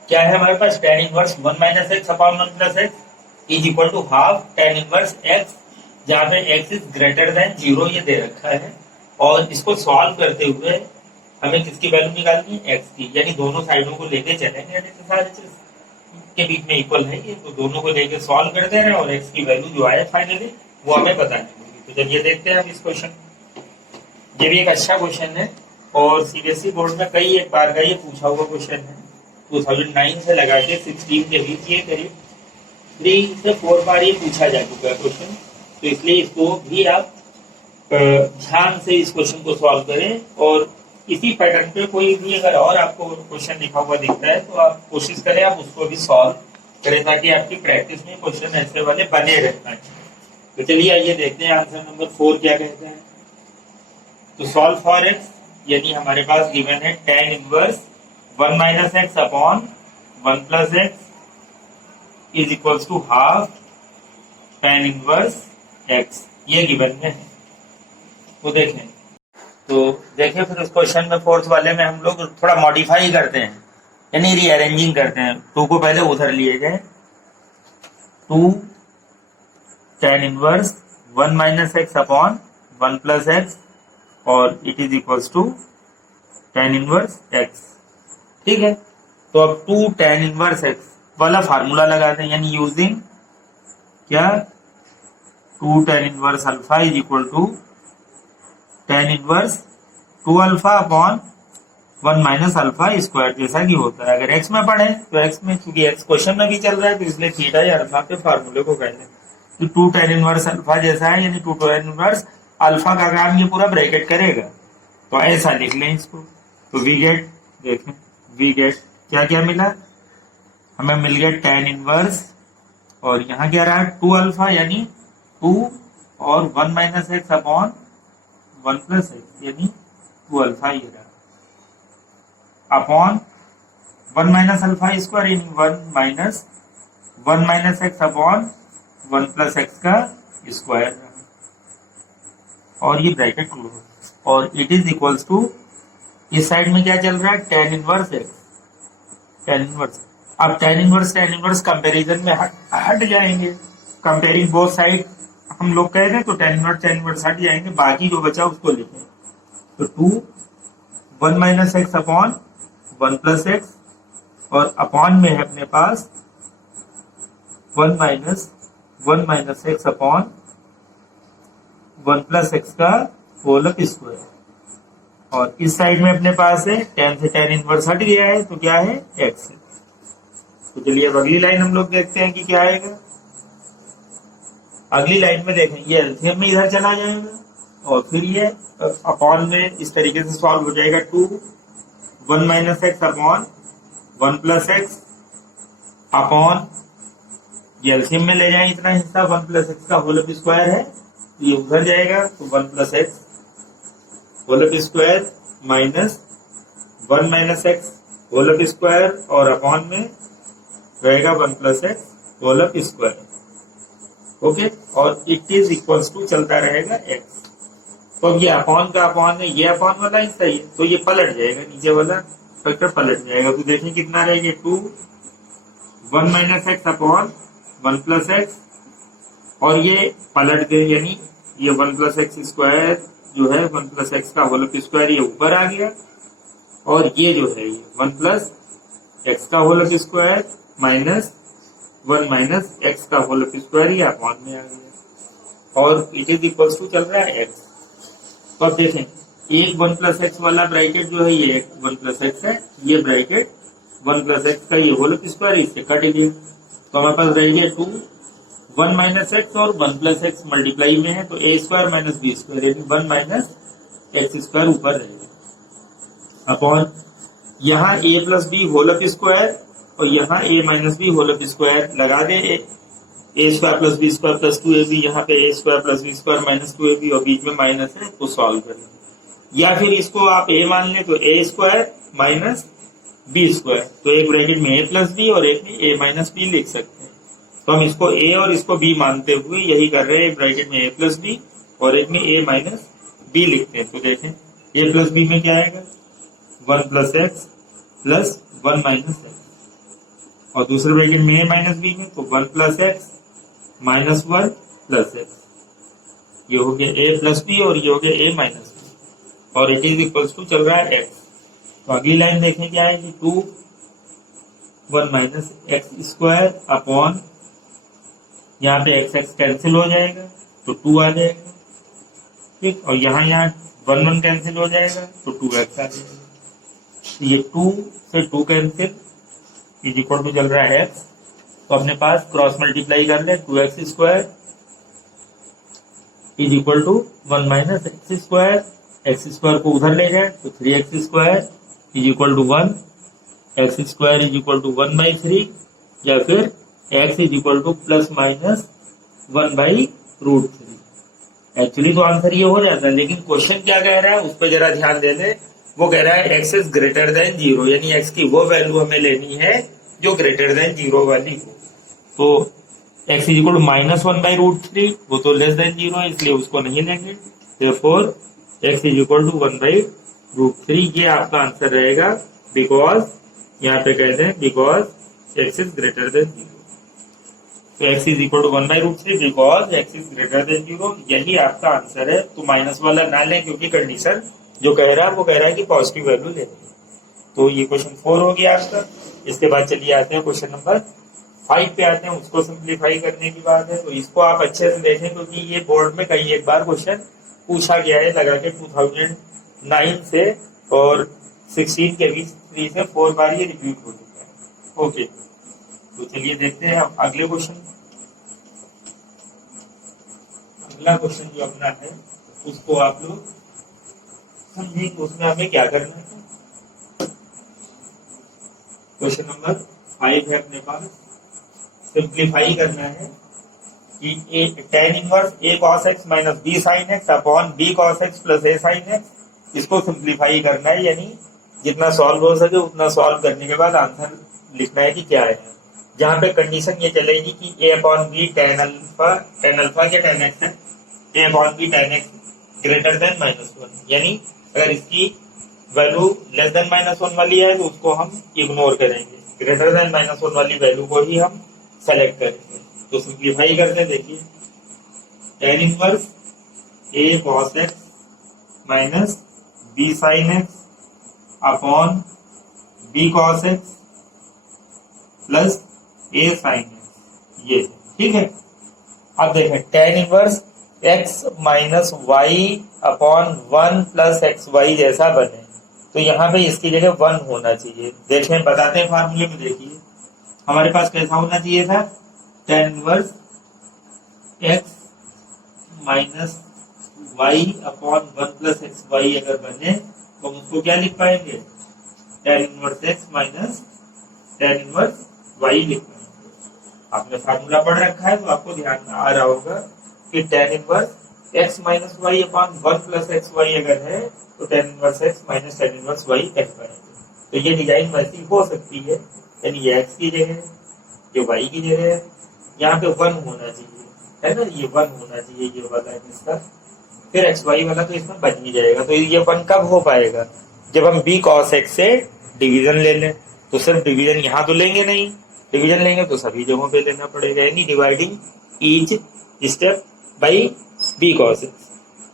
क्या है हमारे पास, tan inverse 1 minus x upon 1 plus x is equal to half tan inverse x, जहां पे x इज ग्रेटर देन 0 ये दे रखा है। और इसको सॉल्व करते हुए हमें किसकी वैल्यू निकालनी है, x की, यानी दोनों साइडों को लेके चलेंगे, सारे चीज के बीच में इक्वल है ये, तो दोनों को लेके सॉल्व करते हैं और x की वैल्यू जो आए फाइनली वो हमें बतानी होगी। तो चलिए देखते हैं हम इस क्वेश्चन, ये भी एक अच्छा क्वेश्चन है और सीबीएसई बोर्ड में कई एक बार का ये पूछा हुआ क्वेश्चन है। 2009 से लगा के 16 के बीच ये करीब 3 से 4 बार ये पूछा जा चुका है क्वेश्चन, तो इसलिए इसको भी आप ध्यान से इस क्वेश्चन को सॉल्व करें। और इसी पैटर्न पे कोई भी अगर और आपको क्वेश्चन लिखा हुआ दिखता है तो आप कोशिश करें आप उसको भी सॉल्व करें, ताकि आपकी प्रैक्टिस में क्वेश्चन ऐसे वाले बने रहना है। तो चलिए आइए देखते हैं आंसर नंबर 4 क्या कहते हैं। तो सॉल्व फॉर एक्स, यानी हमारे पास गिवन है tan inverse 1 minus x upon 1 plus x is equals to half tan inverse x, ये गिवन में है। तो देखें तो देखिए फिर उस क्वेश्चन में फोर्थ वाले में हम लोग थोड़ा मॉडिफाई करते हैं, यानी रीअरेंजिंग करते हैं। 2 को पहले उधर लिए गए, 2 tan inverse 1 minus x upon 1 plus x और it is equals to tan inverse x. ठीक है, तो अब 2 tan इनवर्स एक्स वाला फार्मूला लगाते हैं, यानी यूजिंग क्या 2 tan inverse alpha is equal to tan inverse 2 alpha upon 1 minus alpha square, जैसा कि होता है। अगर एक्स में पढ़े तो एक्स में, क्योंकि एक्स क्वेश्चन में भी चल रहा है तो इसलिए थीटा या अल्फा के फार्मूले को कहते हैं कि 2 tan इनवर्स अल्फा जैसा है, यानी 2 tan इनवर्स अल्फा का काम ये पूरा ब्रैकेट करेगा, तो ऐसा लिख लें इसको। तो वी गेट, देखें वी गेट क्या क्या मिला हमें, मिल गया tan इनवर्स और यहाँ क्या रहा 2 अल्फा यानी 2 और 1 minus x upon 1 plus x यानी 2 अल्फा ये रहा, अपॉन 1 माइनस अल्फा स्क्वायर यानी 1 minus x upon 1 plus x का स्क्वायर रहा, और ये ब्रैकेट क्लोज, और इट इज इक्वल्स टू इस साइड में क्या चल रहा है tan inverse x, tan inverse. अब tan इनवर्स कंपैरिजन में हट जाएंगे, कंपेयरिंग बोथ साइड हम लोग कह रहे हैं, तो tan इनवर्स हट जाएंगे, बाकी जो बचा उसको लिखें। तो 2 1 minus x upon 1 plus x और अपॉन में है अपने पास 1 minus x upon 1 plus x का होल स्क्वायर, और इस साइड में अपने पास है tan से tan इनवर्स हट गया है तो क्या है x है। तो चलिए अब अगली लाइन हम लोग देखते हैं कि क्या आएगा। अगली लाइन में देखें ये एलसीएम में इधर चला जाएगा और फिर ये अपॉन में इस तरीके से सॉल्व हो जाएगा। 2 1 minus x upon 1 plus x upon ये एलसीएम में ले जाए इतना हिस्सा 1 प्लस एक्स का होल स्क्वायर है, ये उधर जाएगा तो 1 plus x whole square minus 1 minus x whole square और अपॉन में रहेगा 1 plus x whole square. Okay, और इट इज इक्वल्स टू चलता रहेगा x। तो अब ये अपॉन का अपॉन है, ये अपॉन वाला हिस्सा ही है तो ये पलट जाएगा, नीचे वाला फैक्टर पलट जाएगा। तो देखें कितना रहेगा 2 1 minus x upon 1 plus x, और ये पलट गए यानी ये 1 प्लस एक्स स्क्वायर जो है 1 प्लस एक्स का होल स्क्वायर ये ऊपर आ गया, और ये जो है ये 1 प्लस एक्स का whole square minus 1 minus x का होल स्क्वायर ये अपॉन में आ गया, और इट इज इक्वल्स टू चल रहा है एक्स। तो अब देखें एक 1 प्लस एक्स वाला ब्रैकेट जो है ये 1 प्लस एक्स है, ये ब्रैकेट 1 प्लस एक्स का ये होल स्क्वायर इससे कट गया, तो हमारे पास रह गया 2 1 माइनस एक्स और 1 प्लस एक्स मल्टीप्लाई में है तो a square minus b square यानी 1 माइनस एक्स स्क्वायर ऊपर रहेगा, अपॉन यहाँ a plus b whole square और यहाँ a minus b whole square लगा दे, a square plus b square plus 2ab, यहाँ पे a square plus b square minus 2ab और बीच में माइनस है तो सॉल्व करें, या फिर इसको आप a मान लें तो a स्क्वायर माइनस बी स्क्वायर, तो एक ब्रैकेट में a प्लस बी और एक में a माइनस बी लिख सकते हैं। तो हम इसको a और इसको b मानते हुए यही कर रहे हैं, ब्रैकेट में a प्लस बी और एक में a माइनस बी लिखते हैं। तो देखें a प्लस बी में क्या आएगा 1 plus x plus 1 minus x, और दूसरे ब्रैकेट में a माइनस बी में तो 1 plus x minus 1 plus x, ये हो गया a प्लस बी और ये हो गया a माइनस बी, और इट इज इक्वल्स टू चल रहा है x। तो अगली लाइन देखें क्या है कि 2 1 माइनस एक्स स्क्वायर अपॉन यहाँ पे x x कैंसिल हो जाएगा तो 2 आ जाएगा, ठीक, और यहाँ 1 1 कैंसिल हो जाएगा तो 2x आ जाएगा, ये 2 से 2 कैंसिल इज इक्वल टू चल रहा है x। तो अपने पास क्रॉस मल्टीप्लाई कर ले 2x square is equal to 1 minus x square, x square को उधर ले जाए तो 3x square is equal to 1, x square is equal to 1/3, या फिर x is equal to plus minus 1/√3। Actually तो आंसर ये हो जाता है, लेकिन क्वेश्चन क्या कह रहा है उस पर जरा ध्यान दे ले। वो कह रहा है x इज ग्रेटर देन 0, यानी x की वो वैल्यू हमें लेनी है जो ग्रेटर देन 0 वाली हो। तो x इज इक्वल टू -1/√3, वो तो लेस देन 0 है इसलिए उसको नहीं लेंगे। Therefore x is equal to 1/√3, ये आपका आंसर रहेगा, बिकॉज यहाँ पे कहते हैं because x is greater than 0। तो x is equal to 1/√3 because x is greater than 0, यही आपका आंसर है। तो माइनस वाला ना लें, क्योंकि कंडीशन जो कह रहा है वो कह रहा है कि पॉजिटिव वैल्यू लेनी है। तो ये क्वेश्चन 4 हो गया आपका। इसके बाद चलिए आते हैं क्वेश्चन नंबर 5 पे आते हैं, उसको सिंप्लीफाई करने की बात है। तो इसको आप अच्छे से देखें, क्योंकि ये बोर्ड में कई एक बार क्वेश्चन पूछा गया है, लगा के 2009 से और 16 के बीच 3 से 4 बार ये रिपीट हो चुका है। ओके, तो चलिए देखते हैं अब अगले क्वेश्चन। अगला क्वेश्चन जो अपना है उसको आप लोग समझेंगे, उसमें हमें क्या करना है। क्वेश्चन नंबर 5 है अपने पास, सिंप्लीफाई करना है कि tan inverse a cos x minus b sin x upon b cos x plus a sin x, इसको सिंप्लीफाई करना है, यानी जितना सॉल्व हो सके उतना सॉल्व करने के बाद आंसर लिखना है कि क्या है। जहां पे कंडीशन ये चलेगी कि a अपॉन b tan अल्फा क्या tan x है, a अपॉन b tan x greater than -1, यानी अगर इसकी वैल्यू लेस देन -1 वाली है तो उसको हम इग्नोर करेंगे, ग्रेटर देन -1 वाली वैल्यू को ही हम सेलेक्ट करेंगे। तो सिंप्लीफाई करते हैं, देखिए tan inverse a cos x minus b sin x upon b cos x plus a sin x, ये ठीक है। अब देखें tan inverse x minus y upon 1 plus x y जैसा बने, तो यहाँ पे इसकी जगह 1 होना चाहिए। देखें, बताते हैं फार्मूले में, देखिए हमारे पास कैसा होना चाहिए था, tan inverse x minus y upon 1 plus x y अगर बने तो हम उसको क्या लिख पाएंगे, tan inverse x minus tan inverse y लिख पाएंगे। आपने फार्मूला पढ़ रखा है तो आपको ध्यान में आ रहा होगा कि tan inverse x minus y upon 1 plus x y अगर है तो tan inverse x minus tan inverse y कह पाएंगे। तो ये डिजाइन वैसी हो सकती है, यानी ये x की जगह, ये y की जगह है, यहाँ पे 1 होना चाहिए, है ना, ये 1 होना चाहिए ये वाला है इसका, फिर एक्स वाई वाला तो इसमें बच ही जाएगा। तो ये 1 कब हो पाएगा, जब हम b cos x से डिवीजन ले लें। तो सिर्फ डिवीजन यहाँ तो लेंगे नहीं, डिवीजन लेंगे तो सभी जगहों पे लेना पड़ेगा, यानी dividing each step by b cos x,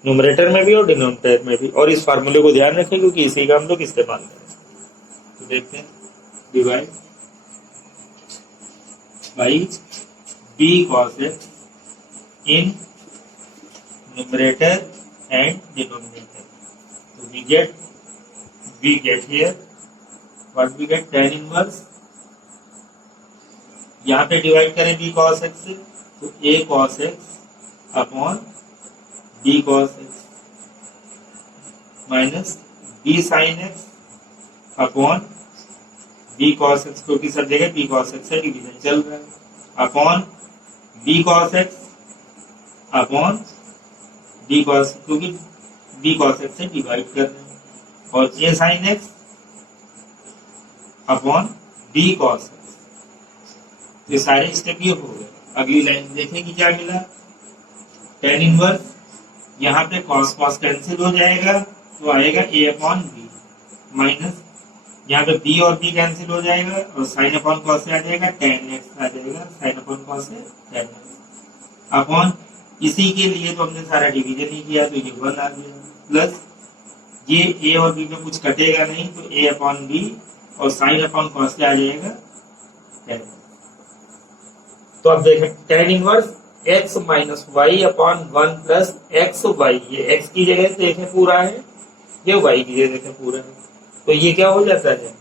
numerator में भी और डिनोमिनेटर में भी। और इस फार्मूले को ध्यान रखें क्योंकि इसी का हम लोग इस्तेमाल करें। तो देखते हैं, divide by b cos x in numerator and denominator. तो we get here what we get, tan inverse, यहाँ पे डिवाइड करें b cos x से, तो a cos x upon b cos x minus b sin x upon b cos x, क्योंकि सब जगह b cos x से डिवीजन चल रहा है, upon b cos x upon b cos, क्योंकि b cos x से डिवाइड कर रहे हैं, और a sin x upon b cos x। ये सारे स्टेप ये हो गए। अगली लाइन देखें क्या मिला, tan इनवर्स, यहाँ पे cos cos कैंसिल हो जाएगा तो आएगा a अपॉन b, माइनस यहाँ पे b और b कैंसिल हो जाएगा और sin अपॉन cos से आ जाएगा tan x आ जाएगा, sin अपॉन cos से tan x अपॉन, इसी के लिए तो हमने सारा डिवीजन ही किया तो ये 1 आ गया, प्लस ये a और b में कुछ कटेगा नहीं तो a अपॉन b और sin अपॉन cos से आ जाएगा tan। तो अब देखें tan inverse x minus y upon 1 plus x y, ये x की जगह देखें पूरा है, ये y की जगह देखें पूरा है, तो ये क्या हो जाता है,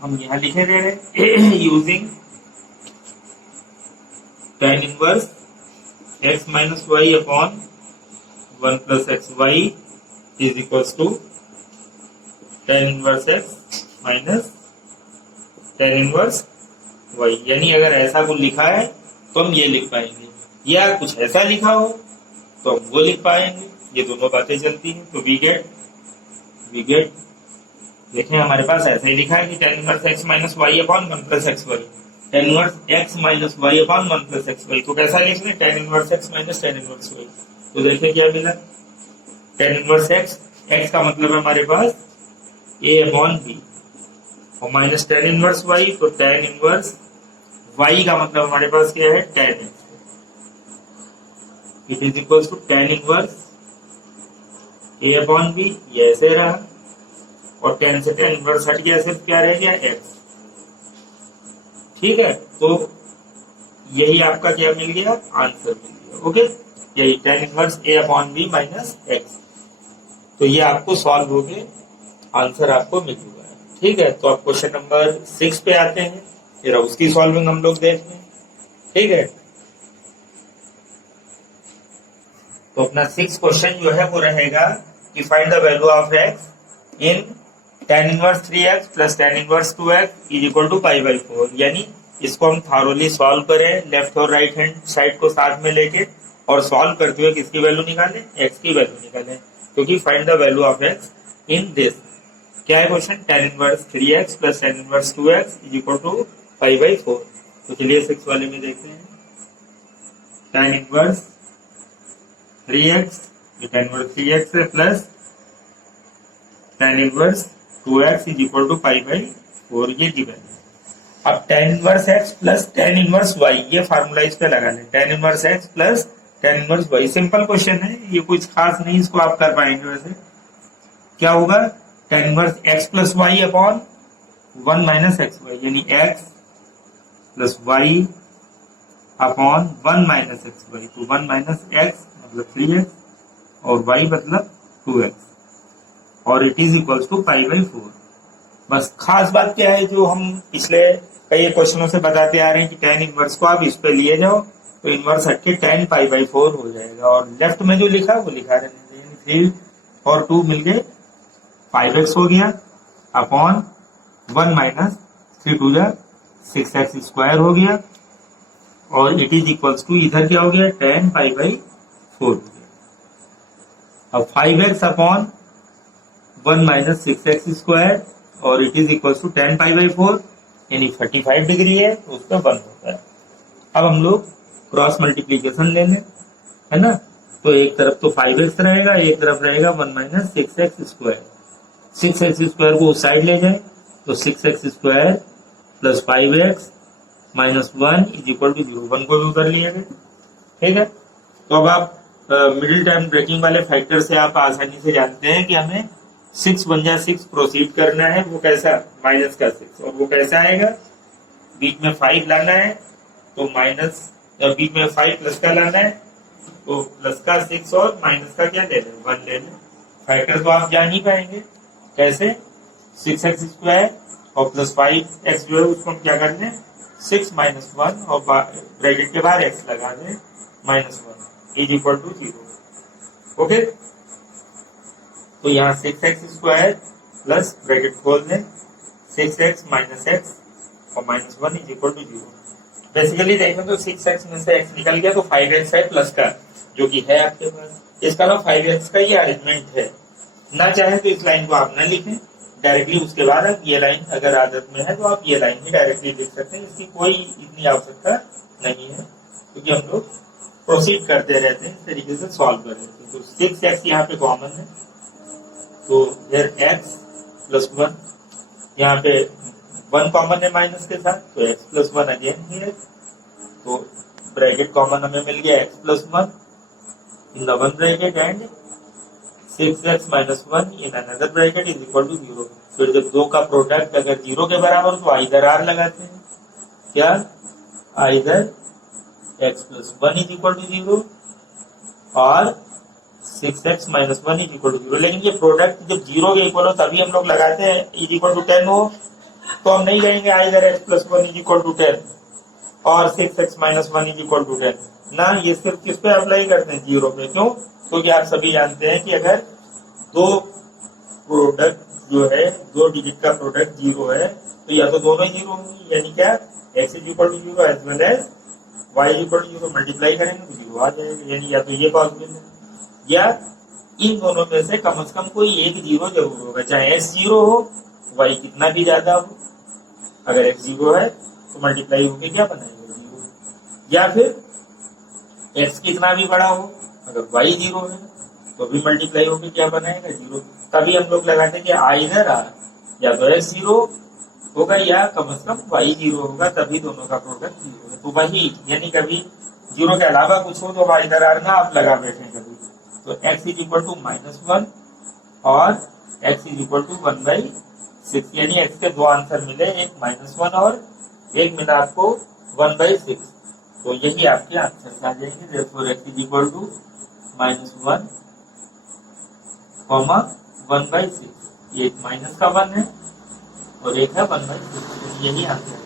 हम यहाँ लिखे दे रहे using tan inverse x minus y upon 1 plus x y is equals to tan inverse x minus tan inverse y. यानी अगर ऐसा कुछ लिखा है तो हम ये लिख पाएंगे, या कुछ ऐसा लिखा हो तो हम वो लिख पाएंगे, ये दोनों बातें चलती हैं। तो वी गेट देखें हमारे पास ऐसा ही लिखा है कि tan inverse x minus y upon 1 plus x y, tan inverse x minus y upon 1 plus x y, तो कैसा लिख लें, tan inverse x minus tan inverse y. तो देखिए क्या मिला, टेन इनवर्स एक्स, एक्स का मतलब है हमारे पास ए अपॉन बी, और माइनस टेन इनवर्स वाई, तो टेन इनवर्स वाई का मतलब हमारे पास क्या है, tan x. It is equal to tan inverse a upon b, ये ऐसे रहा, और टेन से टेन इनवर्स हट गया, सिर्फ क्या रह गया, एक्स। ठीक है, तो यही आपका क्या मिल गया, आंसर मिल गया। ओके, यही ten inverse a upon B minus x. तो ये आपको सॉल्व हो गए, आंसर आपको मिल चुका है। ठीक है, तो आप क्वेश्चन नंबर 6 पे आते हैं, फिर उसकी सॉल्विंग हम लोग देख लें। ठीक है, तो अपना 6 क्वेश्चन जो है वो रहेगा कि find the value of x in tan inverse 3x plus tan inverse 2x is equal to pi by 4। यानी इसको हम थारोली सॉल्व करें, लेफ्ट और राइट हैंड साइड को साथ में लेके, और सॉल्व करते हुए किसकी वैल्यू निकालें, x की वैल्यू निकालें। क्योंकि find the value of x in this, क्या है question, tan inverse 3x plus tan inverse 2x is equal to pi by 4। तो चलिए 6 वाले में देखते हैं, ten inverse 3x, ten inverse 3x है plus tan inverse 2x is equal to pi by 4, ये गिवन है। अब tan inverse x plus tan inverse y, ये फार्मूला इस पे लगा लें, tan inverse x plus tan inverse y। Simple question है, ये कुछ खास नहीं, इसको आप कर पाएंगे। वैसे क्या होगा, tan inverse x plus y upon 1 minus x y, यानी x plus y upon 1 minus x y. तो 1 माइनस x मतलब 3x और y मतलब 2x, और it is equals to pi by 4। बस खास बात क्या है, जो हम पिछले कई क्वेश्चनों से बताते आ रहे हैं कि टेन इनवर्स को आप इस पे लिए जाओ तो इनवर्स हटके टेन पाई बाई 4 हो जाएगा, और लेफ्ट में जो लिखा वो लिखा रहने, 3 और 2 मिल गए 5x हो गया अपॉन 1 माइनस 3 2 जा 6x स्क्वायर हो गया, और इट इज इक्वल्स टू इधर क्या हो गया, 10 पाई बाई 4 हो गया। अब 5x upon 1 minus 6x square, और it is equal to 10 pi by 4, यानी 35 डिग्री है, तो उसका 1 होता है। अब हम लोग क्रॉस मल्टीप्लीकेशन ले लें, है ना, तो एक तरफ तो 5x रहेगा, एक तरफ रहेगा 1 minus 6x square. 6x square को उस साइड ले जाए तो 6x square plus 5x minus 1 is equal to 0, 1 को भी उधर लिए गए। ठीक है, तो अब आप मिडिल टर्म ब्रेकिंग वाले फैक्टर से आप आसानी से जानते हैं कि हमें 6 बन जा 6 प्रोसीड करना है, वो कैसा, माइनस का 6, और वो कैसा आएगा, बीच में 5 लाना है तो माइनस, या बीच में 5 प्लस का लाना है तो प्लस का 6 और माइनस का क्या ले लें, 1 ले लें। फैक्टर तो आप जान ही पाएंगे कैसे, 6x स्क्वायर और प्लस 5x जो है उसको हम क्या कर लें, 6 माइनस 1 और ब्रैकेट के बाहर x लगा दें minus 1 is equal to 0। Okay, तो यहाँ 6x स्क्वायर प्लस ब्रैकेट खोल दें 6x माइनस एक्स और minus 1 is equal to 0। Basically देखें तो 6x में से x निकल गया तो 5x है प्लस का, जो कि है आपके पास। इसका ना 5x का ये अरेंजमेंट है, ना चाहे तो इस लाइन को आप न लिखें डायरेक्टली, उसके बाद आप ये लाइन अगर आदत में है तो आप ये लाइन भी डायरेक्टली लिख सकते हैं, इसकी कोई इतनी आवश्यकता नहीं है, क्योंकि हम लोग प्रोसीड करते रहते हैं, इस तरीके से सॉल्व कर रहे हैं। तो 6x यहाँ पे कॉमन है, तो फिर x प्लस 1, यहाँ पे 1 कॉमन है माइनस के साथ, तो x प्लस 1 अगेन हियर, तो ब्रैकेट कॉमन हमें मिल गया x plus 1 in the one bracket and 6x minus 1 in another bracket is equal to 0। फिर जब दो का प्रोडक्ट अगर 0 के बराबर तो आइदर r लगाते हैं, क्या, either x plus 1 is equal to 0 और 6x minus 1 is equal to 0। लेकिन ये प्रोडक्ट जब 0 के इक्वल हो तभी हम लोग लगाते हैं, इज इक्वल टू 10 हो तो हम नहीं कहेंगे either x plus 1 is equal to 10 और 6x minus 1 is equal to 10 ना, ये सिर्फ किस पे अप्लाई करते हैं, 0 पे। क्यों, क्योंकि आप सभी जानते हैं कि अगर दो प्रोडक्ट जो है, दो डिजिट का प्रोडक्ट 0 है तो या तो दोनों ही 0 होंगे, यानी क्या, x is equal to 0 as well as y is equal to 0, multiply करेंगे तो 0 आ जाएगा, यानी या तो ये पॉसिबल है या इन दोनों में से कम कोई एक 0 जरूर होगा, चाहे x 0 हो, y कितना भी ज्यादा हो। अगर x 0 है तो मल्टीप्लाई होके क्या बनाएगा, 0, या फिर x कितना भी बड़ा हो, अगर y 0 है तो भी मल्टीप्लाई होकर क्या बनाएगा 0। तभी हम लोग लगाते कि आइदर आर, या तो x 0 होगा या कम से कम y 0 होगा, तभी दोनों का प्रोडक्ट 0 है। तो वही यानी कभी 0 के अलावा कुछ हो तो आइदर आर ना आप लगा बैठे कभी। तो x इज इक्वल टू -1 और x इज इक्वल टू 1/6, यानी x के दो आंसर मिले, एक -1 और एक मिला आपको 1/6। तो यही आपके आंसर आ जाएंगे। therefore x is equal to -1, 1/6। ये एक माइनस का 1 है और एक है 1/6, यही आंसर है।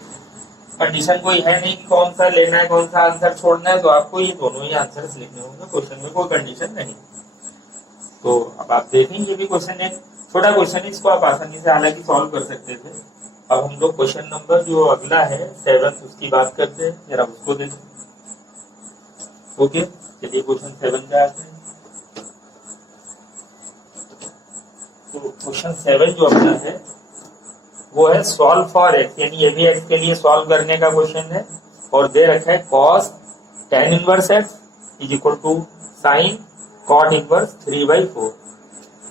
कंडीशन कोई है नहीं कि कौन सा लेना है कौन सा आंसर छोड़ना है, तो आपको ये दोनों ही आंसर लिखने होंगे, क्वेश्चन में कोई कंडीशन नहीं। तो अब आप देखेंगे भी क्वेश्चन एक छोटा क्वेश्चन है, इसको आप आसानी से हालांकि सॉल्व कर सकते थे। अब हम लोग क्वेश्चन नंबर जो अगला है 7 उसकी बात करते हैं, जरा उसको देखें। ओके, चलिए क्वेश्चन 7 पे आते हैं। तो क्वेश्चन 7 जो अपना है वो है सॉल्व फॉर एक्स, यानी ये भी एक्स के लिए सॉल्व करने का क्वेश्चन है। और दे रखा है cos tan inverse x is equal to sine cot inverse 3/4।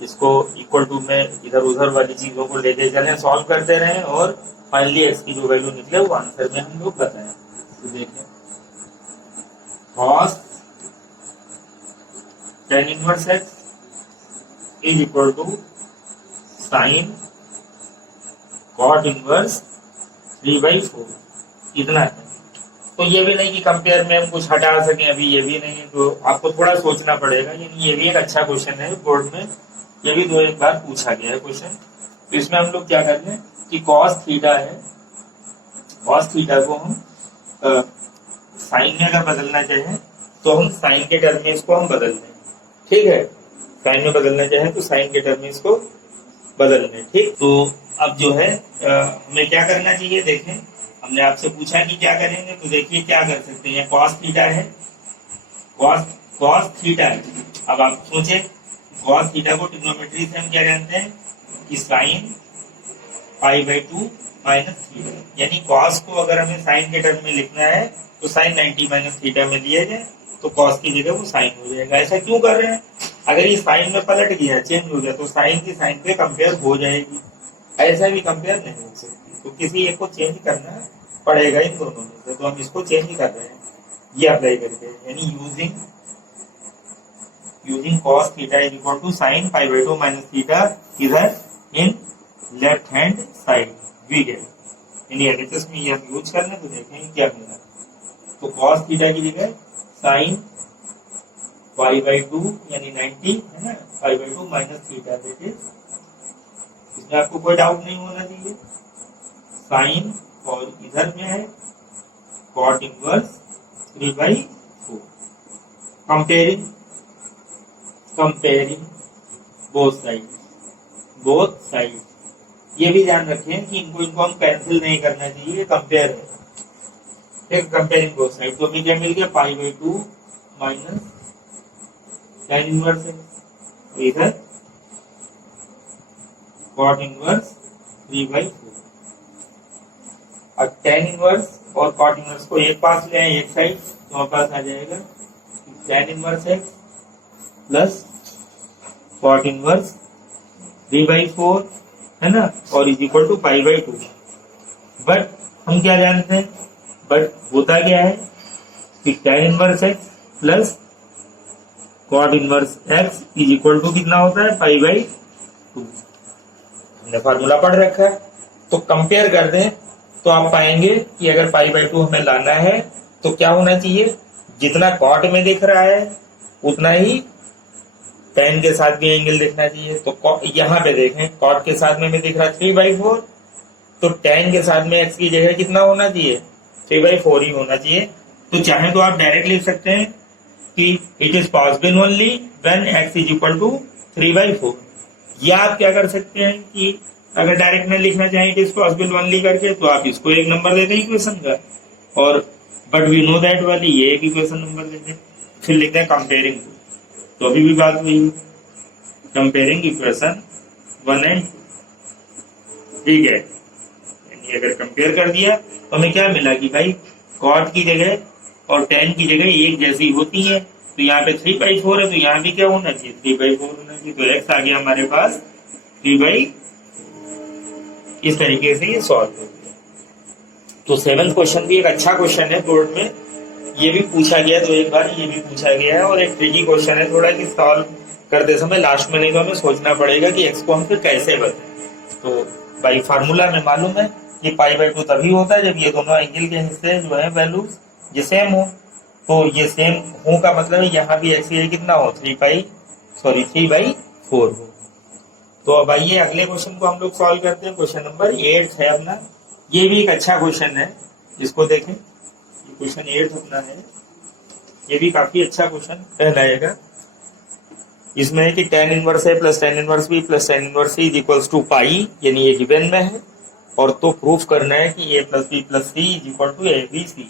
इसको इक्वल टू में इधर उधर वाली चीजों को लेके चले, सॉल्व करते रहे और फाइनली एक्स की जो वैल्यू निकले वो आंसर में हम लोग बताएं। तो देखें cos tan inverse x is equal to sine cot inverse 3/4, इतना है। तो ये भी नहीं कि कंपेयर में हम कुछ हटा सकें, अभी ये भी नहीं है, तो आपको थोड़ा सोचना पड़ेगा। यानी ये भी एक अच्छा क्वेश्चन है, बोर्ड में ये भी 2-1 बार पूछा गया है क्वेश्चन। तो इसमें हम लोग क्या कर रहे हैं कि cos थीटा है, cos थीटा को हम साइन में अगर बदलना चाहें तो हम साइन के टर्म में इसको हम बदल दें, ठीक है। साइन में बदलना चाहें तो साइन के टर्म में इसको बदल दें, ठीक। तो अब जो है हमें क्या करना चाहिए, देखें हमने आपसे पूछा कि क्या करेंगे, तो देखिए क्या कर सकते हैं। cos थीटा है, cos थीटा है। अब आप सोचें cos थीटा को ट्रिग्नोमेट्री से हम क्या जानते हैं कि साइन π/2 माइनस थीटा, यानी cos को अगर हमें साइन के टर्म में लिखना है तो साइन 90 माइनस थीटा में लिया जाए तो cos की जगह वो साइन हो जाएगा। ऐसा क्यों कर रहे हैं, अगर ये साइन में पलट गया चेंज हो गया तो साइन की साइन पे कंपेयर हो जाएगी, ऐसा भी कंपेयर नहीं हो सकती। तो किसी एक को चेंज करना पड़ेगा इन दोनों में से, तो हम इसको चेंज कर रहे हैं ये अप्लाई करके, यानी using cos theta is equal to sine π/2 minus theta इधर in left hand side we get, यानी एलएचएस में ये हम यूज करना, तो देखें क्या मिला। तो cos थीटा की जगह साइन π/2 यानी 90 है ना, π/2 माइनस थीटा, दैट इज, इसमें आपको कोई डाउट नहीं होना चाहिए, साइन और इधर में है cot inverse 3/4। Comparing both side, ये भी ध्यान रखें कि इनको हम कैंसिल नहीं करना चाहिए, कंपेयर है, ठीक। कंपेयरिंग बोथ साइड, तो क्या मिल गया π/2 माइनस tan इनवर्स है, इधर cot इनवर्स 3/4। अब tan इनवर्स और cot इनवर्स को एक पास ले आए एक साइड, तो हमारे पास आ जाएगा tan inverse x plus cot inverse 3/4 है ना, और इज इक्वल टू π/2। बट हम क्या जानते हैं, बट होता क्या है कि tan inverse x plus cot inverse x is equal to कितना होता है π/2, हमने फार्मूला पढ़ रखा है। तो कंपेयर कर दें तो आप पाएंगे कि अगर π/2 हमें लाना है तो क्या होना चाहिए, जितना cot में दिख रहा है उतना ही tan के साथ भी एंगल दिखना चाहिए। तो यहाँ पे देखें cot के साथ में दिख रहा है 3/4, तो tan के साथ में x की जगह कितना होना चाहिए, 3/4 ही होना चाहिए। तो चाहे तो आप डायरेक्ट लिख सकते हैं कि it is possible only when x is equal to 3/4, या आप क्या कर सकते हैं कि अगर डायरेक्ट में लिखना चाहें इट इज पॉसिबल ओनली करके, तो आप इसको एक नंबर दे दें इक्वेशन का, और बट वी नो दैट वाली ये एक इक्वेशन नंबर दे दें, फिर लिखते हैं कंपेयरिंग, तो अभी भी बात हुई कंपेयरिंग इक्वेशन 1 and 2, ठीक है। यानी अगर कंपेयर कर दिया तो हमें क्या मिला कि भाई cot की जगह और tan की जगह एक जैसी होती है, तो यहाँ पे 3/4 है, तो यहाँ भी क्या होना चाहिए 3/4 होना चाहिए। तो x आ गया हमारे पास 3/, इस तरीके से ये सॉल्व हो गया। तो 7th क्वेश्चन भी एक अच्छा क्वेश्चन है, बोर्ड में ये भी पूछा गया, तो एक बार ये भी पूछा गया है और एक ट्रिकी क्वेश्चन है थोड़ा, कि सॉल्व करते समय लास्ट में नहीं तो हमें सोचना पड़ेगा कि x को हम फिर कैसे बताएं। तो भाई फार्मूला में मालूम है कि π/2 तभी होता है जब ये दोनों एंगल के हिस्से जो है वैल्यूज ये सेम हो। तो ये सेम हो का मतलब है यहाँ भी x कितना हो 3/4 हो। तो अब आइए अगले क्वेश्चन को हम लोग सॉल्व करते हैं। क्वेश्चन नंबर 8 है अपना, ये भी एक अच्छा क्वेश्चन है, इसको देखें। ये क्वेश्चन 8 अपना है, ये भी काफी अच्छा क्वेश्चन कहलाएगा। इसमें है कि tan inverse a plus tan inverse b plus tan inverse c is equals to pi, यानी ये गिवन में है, और तो प्रूफ करना है कि a plus b plus c is equal to a b c,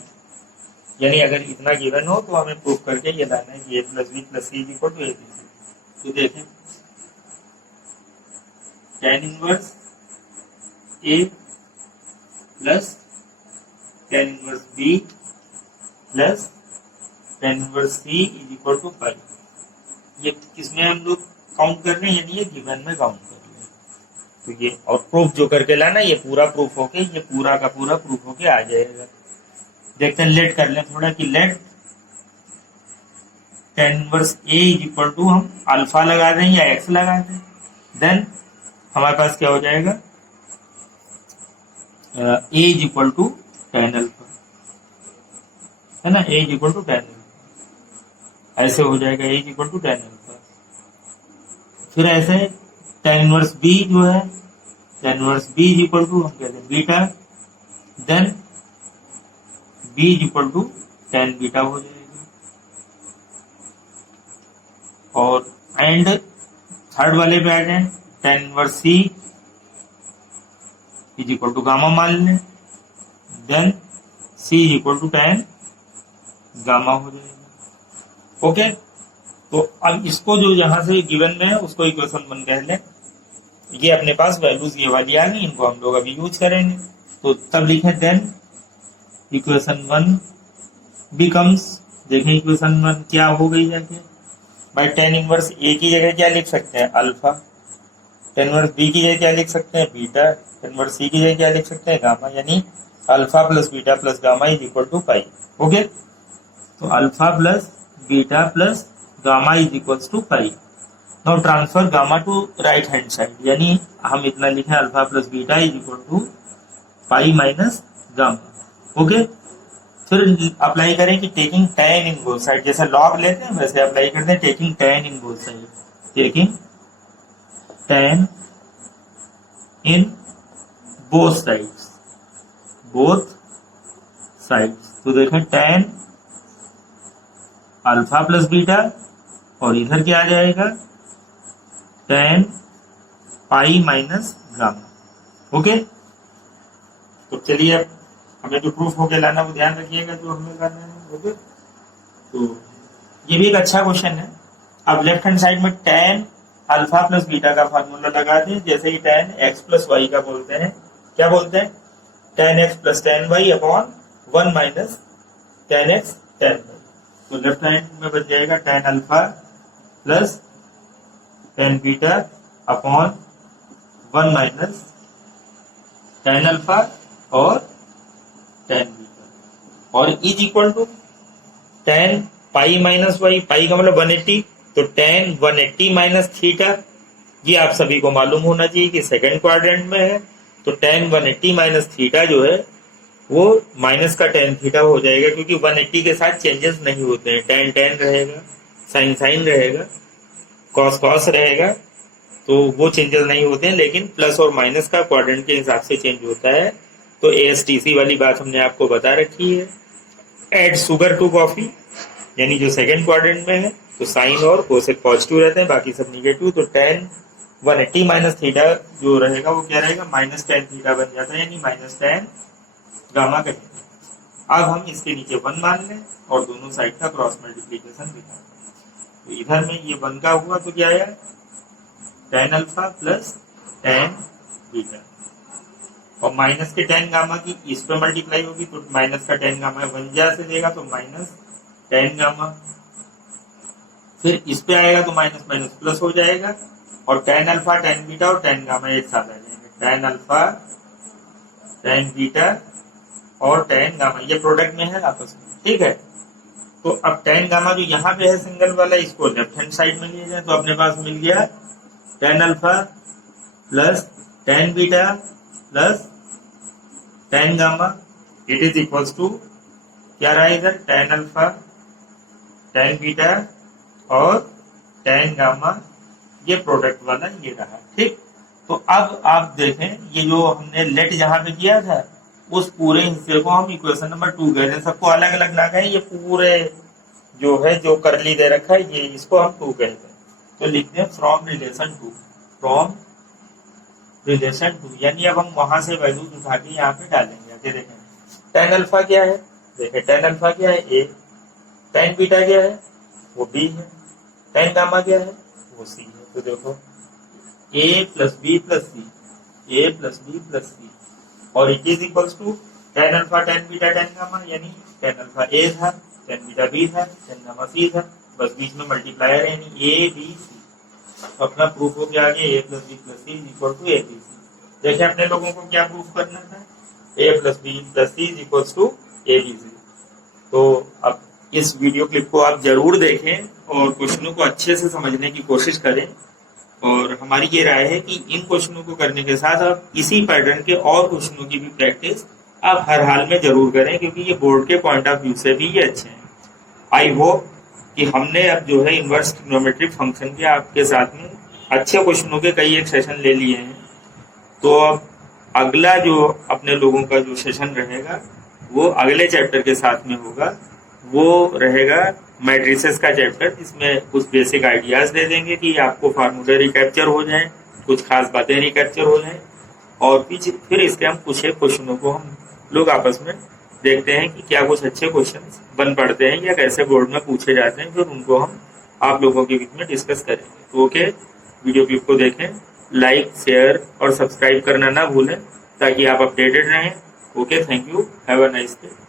यानी अगर इतना गिवन हो तो हमें प्रूफ करके ये लाना है कि a plus b plus c is equal to a b c। तो देखें tan inverse a plus tan inverse b plus tan inverse c is equal to pi, ये किसमें हम लोग काउंट कर रहे हैं, यानी ये गिवन में काउंट कर रहे हैं। तो ये और प्रूफ जो करके लाना, ये पूरा प्रूफ होके, ये पूरा का पूरा प्रूफ होके आ जाएगा। देखते हैं, लेट कर लें थोड़ा कि let tan inverse a is equal to, हम अल्फा लगा दें या x लगा दें, देन हमारे पास क्या हो जाएगा a is equal to tan alpha, है ना, a is equal to tan alpha, ऐसे हो जाएगा a is equal to tan alpha. फिर ऐसे tan इनवर्स b जो है, tan inverse b is equal to हम कहते हैं beta, then b is equal to tan beta हो जाएगा। और एंड थर्ड वाले पे आ जाए, tan inverse c is equal to gamma मान लें, then c is equal to tan gamma हो जाएगा। ओके, तो अब इसको जो यहां से गिवन में है उसको इक्वेशन 1 कह लें। ये अपने पास वैल्यूज ये वाली आ गई, इनको हम लोग अभी यूज करेंगे। तो तब लिखे देन इक्वेशन 1 बिकम्स, देखें इक्वेशन 1 क्या हो गई जाके भाई, tan इनवर्स a की जगह क्या लिख सकते हैं अल्फा, tan इनवर्स b की जगह क्या लिख सकते हैं बीटा, tan इनवर्स c की जगह क्या लिख सकते हैं गामा, यानी alpha plus beta plus gamma is equal to pi. Okay, तो alpha plus beta plus gamma is equals to pi. Now transfer gamma to right hand side, यानी हम इतना लिखें alpha plus beta is equal to pi minus gamma. Okay, फिर अप्लाई करें कि taking tan in both side, जैसे लॉग लेते हैं वैसे अप्लाई करते हैं taking tan in both side, taking tan in both sides, both sides. तो देखें tan अल्फा प्लस बीटा, और इधर क्या आ जाएगा tan pi minus gamma. Okay, तो चलिए अब हमें जो प्रूफ होके लाना वो ध्यान रखिएगा जो हमें करना है। ओके, तो ये भी एक अच्छा क्वेश्चन है। अब लेफ्ट हैंड साइड में tan अल्फा प्लस बीटा का फॉर्मूला लगा दें, जैसे कि tan x प्लस वाई का बोलते हैं, क्या बोलते हैं tan x plus tan y upon 1 minus tan x tan y। तो लेफ्ट हैंड में बन जाएगा tan alpha plus tan beta upon 1 minus tan alpha और tan बीटा, और is equal to tan pi minus y, pi का मतलब 180, तो tan 180 माइनस थीटा, ये आप सभी को मालूम होना चाहिए कि सेकंड क्वाड्रेंट में है। तो tan 180 माइनस थीटा जो है वो माइनस का tan थीटा हो जाएगा, क्योंकि 180 के साथ चेंजेस नहीं होते हैं, tan tan रहेगा, साइन साइन रहेगा, कॉस कॉस रहेगा, तो वो चेंजेस नहीं होते हैं, लेकिन प्लस और माइनस का क्वाड्रेंट के हिसाब से चेंज होता है। तो ASTC वाली बात हमने आपको बता रखी है। एड शुगर टू कॉफी, यानी जो सेकंड क्वाड्रेंट में है तो साइन और कोसेक पॉजिटिव रहते हैं, बाकी सब निगेटिव। तो tan 180 माइनस थीटा जो रहेगा वो क्या रहेगा माइनस tan थीटा बन जाता है, यानी माइनस tan गामा कहेंगे। अब हम इसके नीचे 1 मान लें और दोनों साइड का क्रॉस मल्टीप्लीकेशन दिखा। तो इधर में ये 1 का हुआ तो क्या आया tan alpha plus tan beta, और माइनस के tan गामा की इस पे मल्टीप्लाई होगी तो माइनस का tan गामा 1 जा से देगा तो माइनस tan गामा फिर इस पे आएगा तो माइनस माइनस प्लस हो जाएगा, और tan अल्फा tan बीटा और tan गामा एक साथ आ जाएंगे। tan अल्फा tan बीटा और tan गामा ये प्रोडक्ट में है आपस में, ठीक है। तो अब tan गामा जो यहाँ पे है सिंगल वाला, इसको लेफ्ट हैंड साइड में लिया जाए तो अपने पास मिल गया tan alpha plus tan beta plus tan gamma, it is equals to क्या रहा इधर, tan अल्फा tan बीटा और tan गामा, ये प्रोडक्ट वाला ये रहा, ठीक। तो अब आप देखें ये जो हमने लेट जहां पे किया था उस पूरे हिस्से को हम इक्वेशन नंबर 2 कह रहे हैं। सबको अलग अलग ना कहें, ये पूरे जो है जो करली दे रखा है ये इसको हम 2 कहते हैं। तो लिखते हैं फ्रॉम रिलेशन टू, यानी अब हम वहां से वैल्यूज उठा के यहाँ पे डालेंगे। आगे देखें tan अल्फा क्या है, देखें tan अल्फा क्या है a, tan बीटा क्या है वो b है, tan गामा क्या है वो c है। तो देखो a plus B plus C और it is equals to tan alpha tan beta tan gamma, यानी tan अल्फा a था, tan बीटा b था, tan गामा c था, बस बीच में मल्टीप्लायर यानी a b c। तो अपना प्रूफ हो गया आगे a plus B plus C is equal to a b c। देखिए अपने लोगों को क्या प्रूफ करना था, a plus B plus C is equal to a b c। तो अब इस वीडियो क्लिप को आप जरूर देखें और क्वेश्चनों को अच्छे से समझने की कोशिश करें, और हमारी ये राय है कि इन क्वेश्चनों को करने के साथ आप इसी पैटर्न के और क्वेश्चनों की भी प्रैक्टिस आप हर हाल में जरूर करें, क्योंकि ये बोर्ड के पॉइंट ऑफ व्यू से भी ये अच्छे हैं। आई होप कि हमने अब जो है इनवर्स ट्रिग्नोमेट्रिक फंक्शन के आपके साथ में अच्छे क्वेश्चनों के कई एक सेशन ले लिए हैं। तो अब अगला जो अपने लोगों का जो सेशन रहेगा वो अगले चैप्टर के साथ में होगा, वो रहेगा मैट्रिसेस का चैप्टर, जिसमें कुछ बेसिक आइडियाज दे देंगे कि आपको फार्मूले रिकैप्चर हो जाए, कुछ खास बातें रिकैप्चर हो जाए, और फिर इसके हम कुछ क्वेश्चनों को हम लोग आपस में देखते हैं कि क्या कुछ अच्छे क्वेश्चंस बन पड़ते हैं या कैसे बोर्ड में पूछे जाते हैं, फिर उनको हम आप लोगों के बीच में डिस्कस करेंगे। तो ओके, वीडियो क्लिप को देखें, लाइक शेयर और सब्सक्राइब करना ना भूलें ताकि आप अपडेटेड रहें। Okay, thank you, have a nice day.